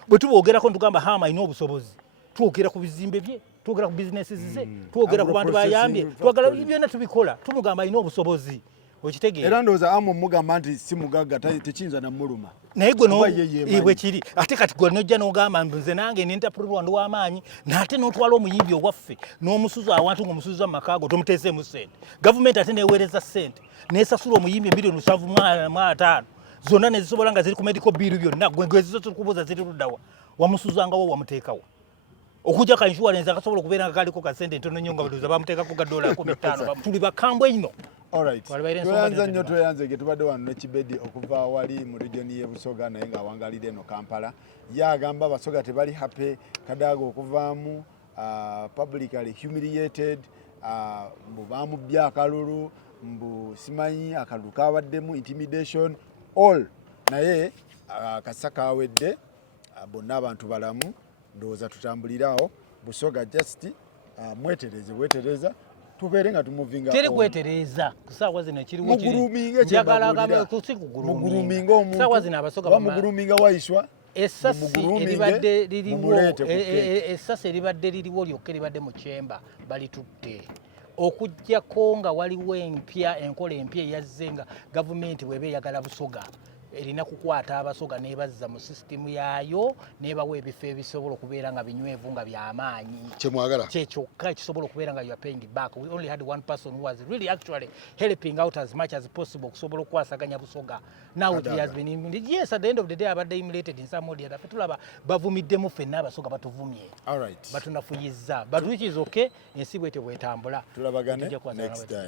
bwe tuboogerako ntugamba hama alina obusobozi twogera ku bizimbe bye twogera ku businesses ze twogera ku bantu bayambye twagala byonna tubikola tumugamba alina obusobozi okitegeera era ndowooza amu mugamba nti si mugagga tekiyinza namuluma naye gwe bwe kiri ate kati gwe nojja n'ogamba nze nange nentapulirwa ndi w'amaanyi n'ate n'otwala omuyimbi owaffe n'omusuza awantu ng'omusuza mu makaago tomuteeseemu ssente gavumenti ate neeweereza ssente neesasula omuyimbi emiliyoni 7.5 zonna nezisobola nga ziri ku medical bill byonna gwe zizo tukubuuza ziri luddawa wamusuzangawo wamuteekawo okujja ka insurance akasobola okubeera nga kaliko ka ssente ntono nnyo nga baduuza bamuteekako ga $15 tuli bakambwe ino tweyanza nnyo tweyanzege tubadde wano ne Kibedi okuva wali mu regioni y'e Busoga naye ng'awangalira eno Kampala ye agamba Abasoga tebali happy Kadaga okuvaamu publicly humiliated mbu baamubya akalulu mbu simanyi akalulu kabaddemu intimidation all naye akasa kaawedde bonna abantu balamu ndowooza tutambulirawo Busoga just bwetereza tubeere nga tumuvinga teri kwetereza kusaawa zino kiriwo muguruminga omuntu saawa zino Abasoga bamuguruminga wayiswa essasi eribadde liriwo lyokka eribadde mu kyemba balitutte okujjako nga waliwo enkola empya eyazze nga gavumenti bw'eba eyagala Busoga erina kukwata Abasoga nebazza mu sisitimu yaayo nebawa ebifo ebisobola okubeera nga binywevu nga byamaanyi kyekyokka ekisobola okubeera nga you are paying back. We only had one person who was really actually helping out as much as possible okusobola okwasaganya Busoga. Now it has been yes, at the end of the day abadde emulated in some way ffe tulaba bavumiddemu ffenna Abasoga batuvumye batunafuyiza but which is okay ensi bwetyo bwetambula tulabagane next time.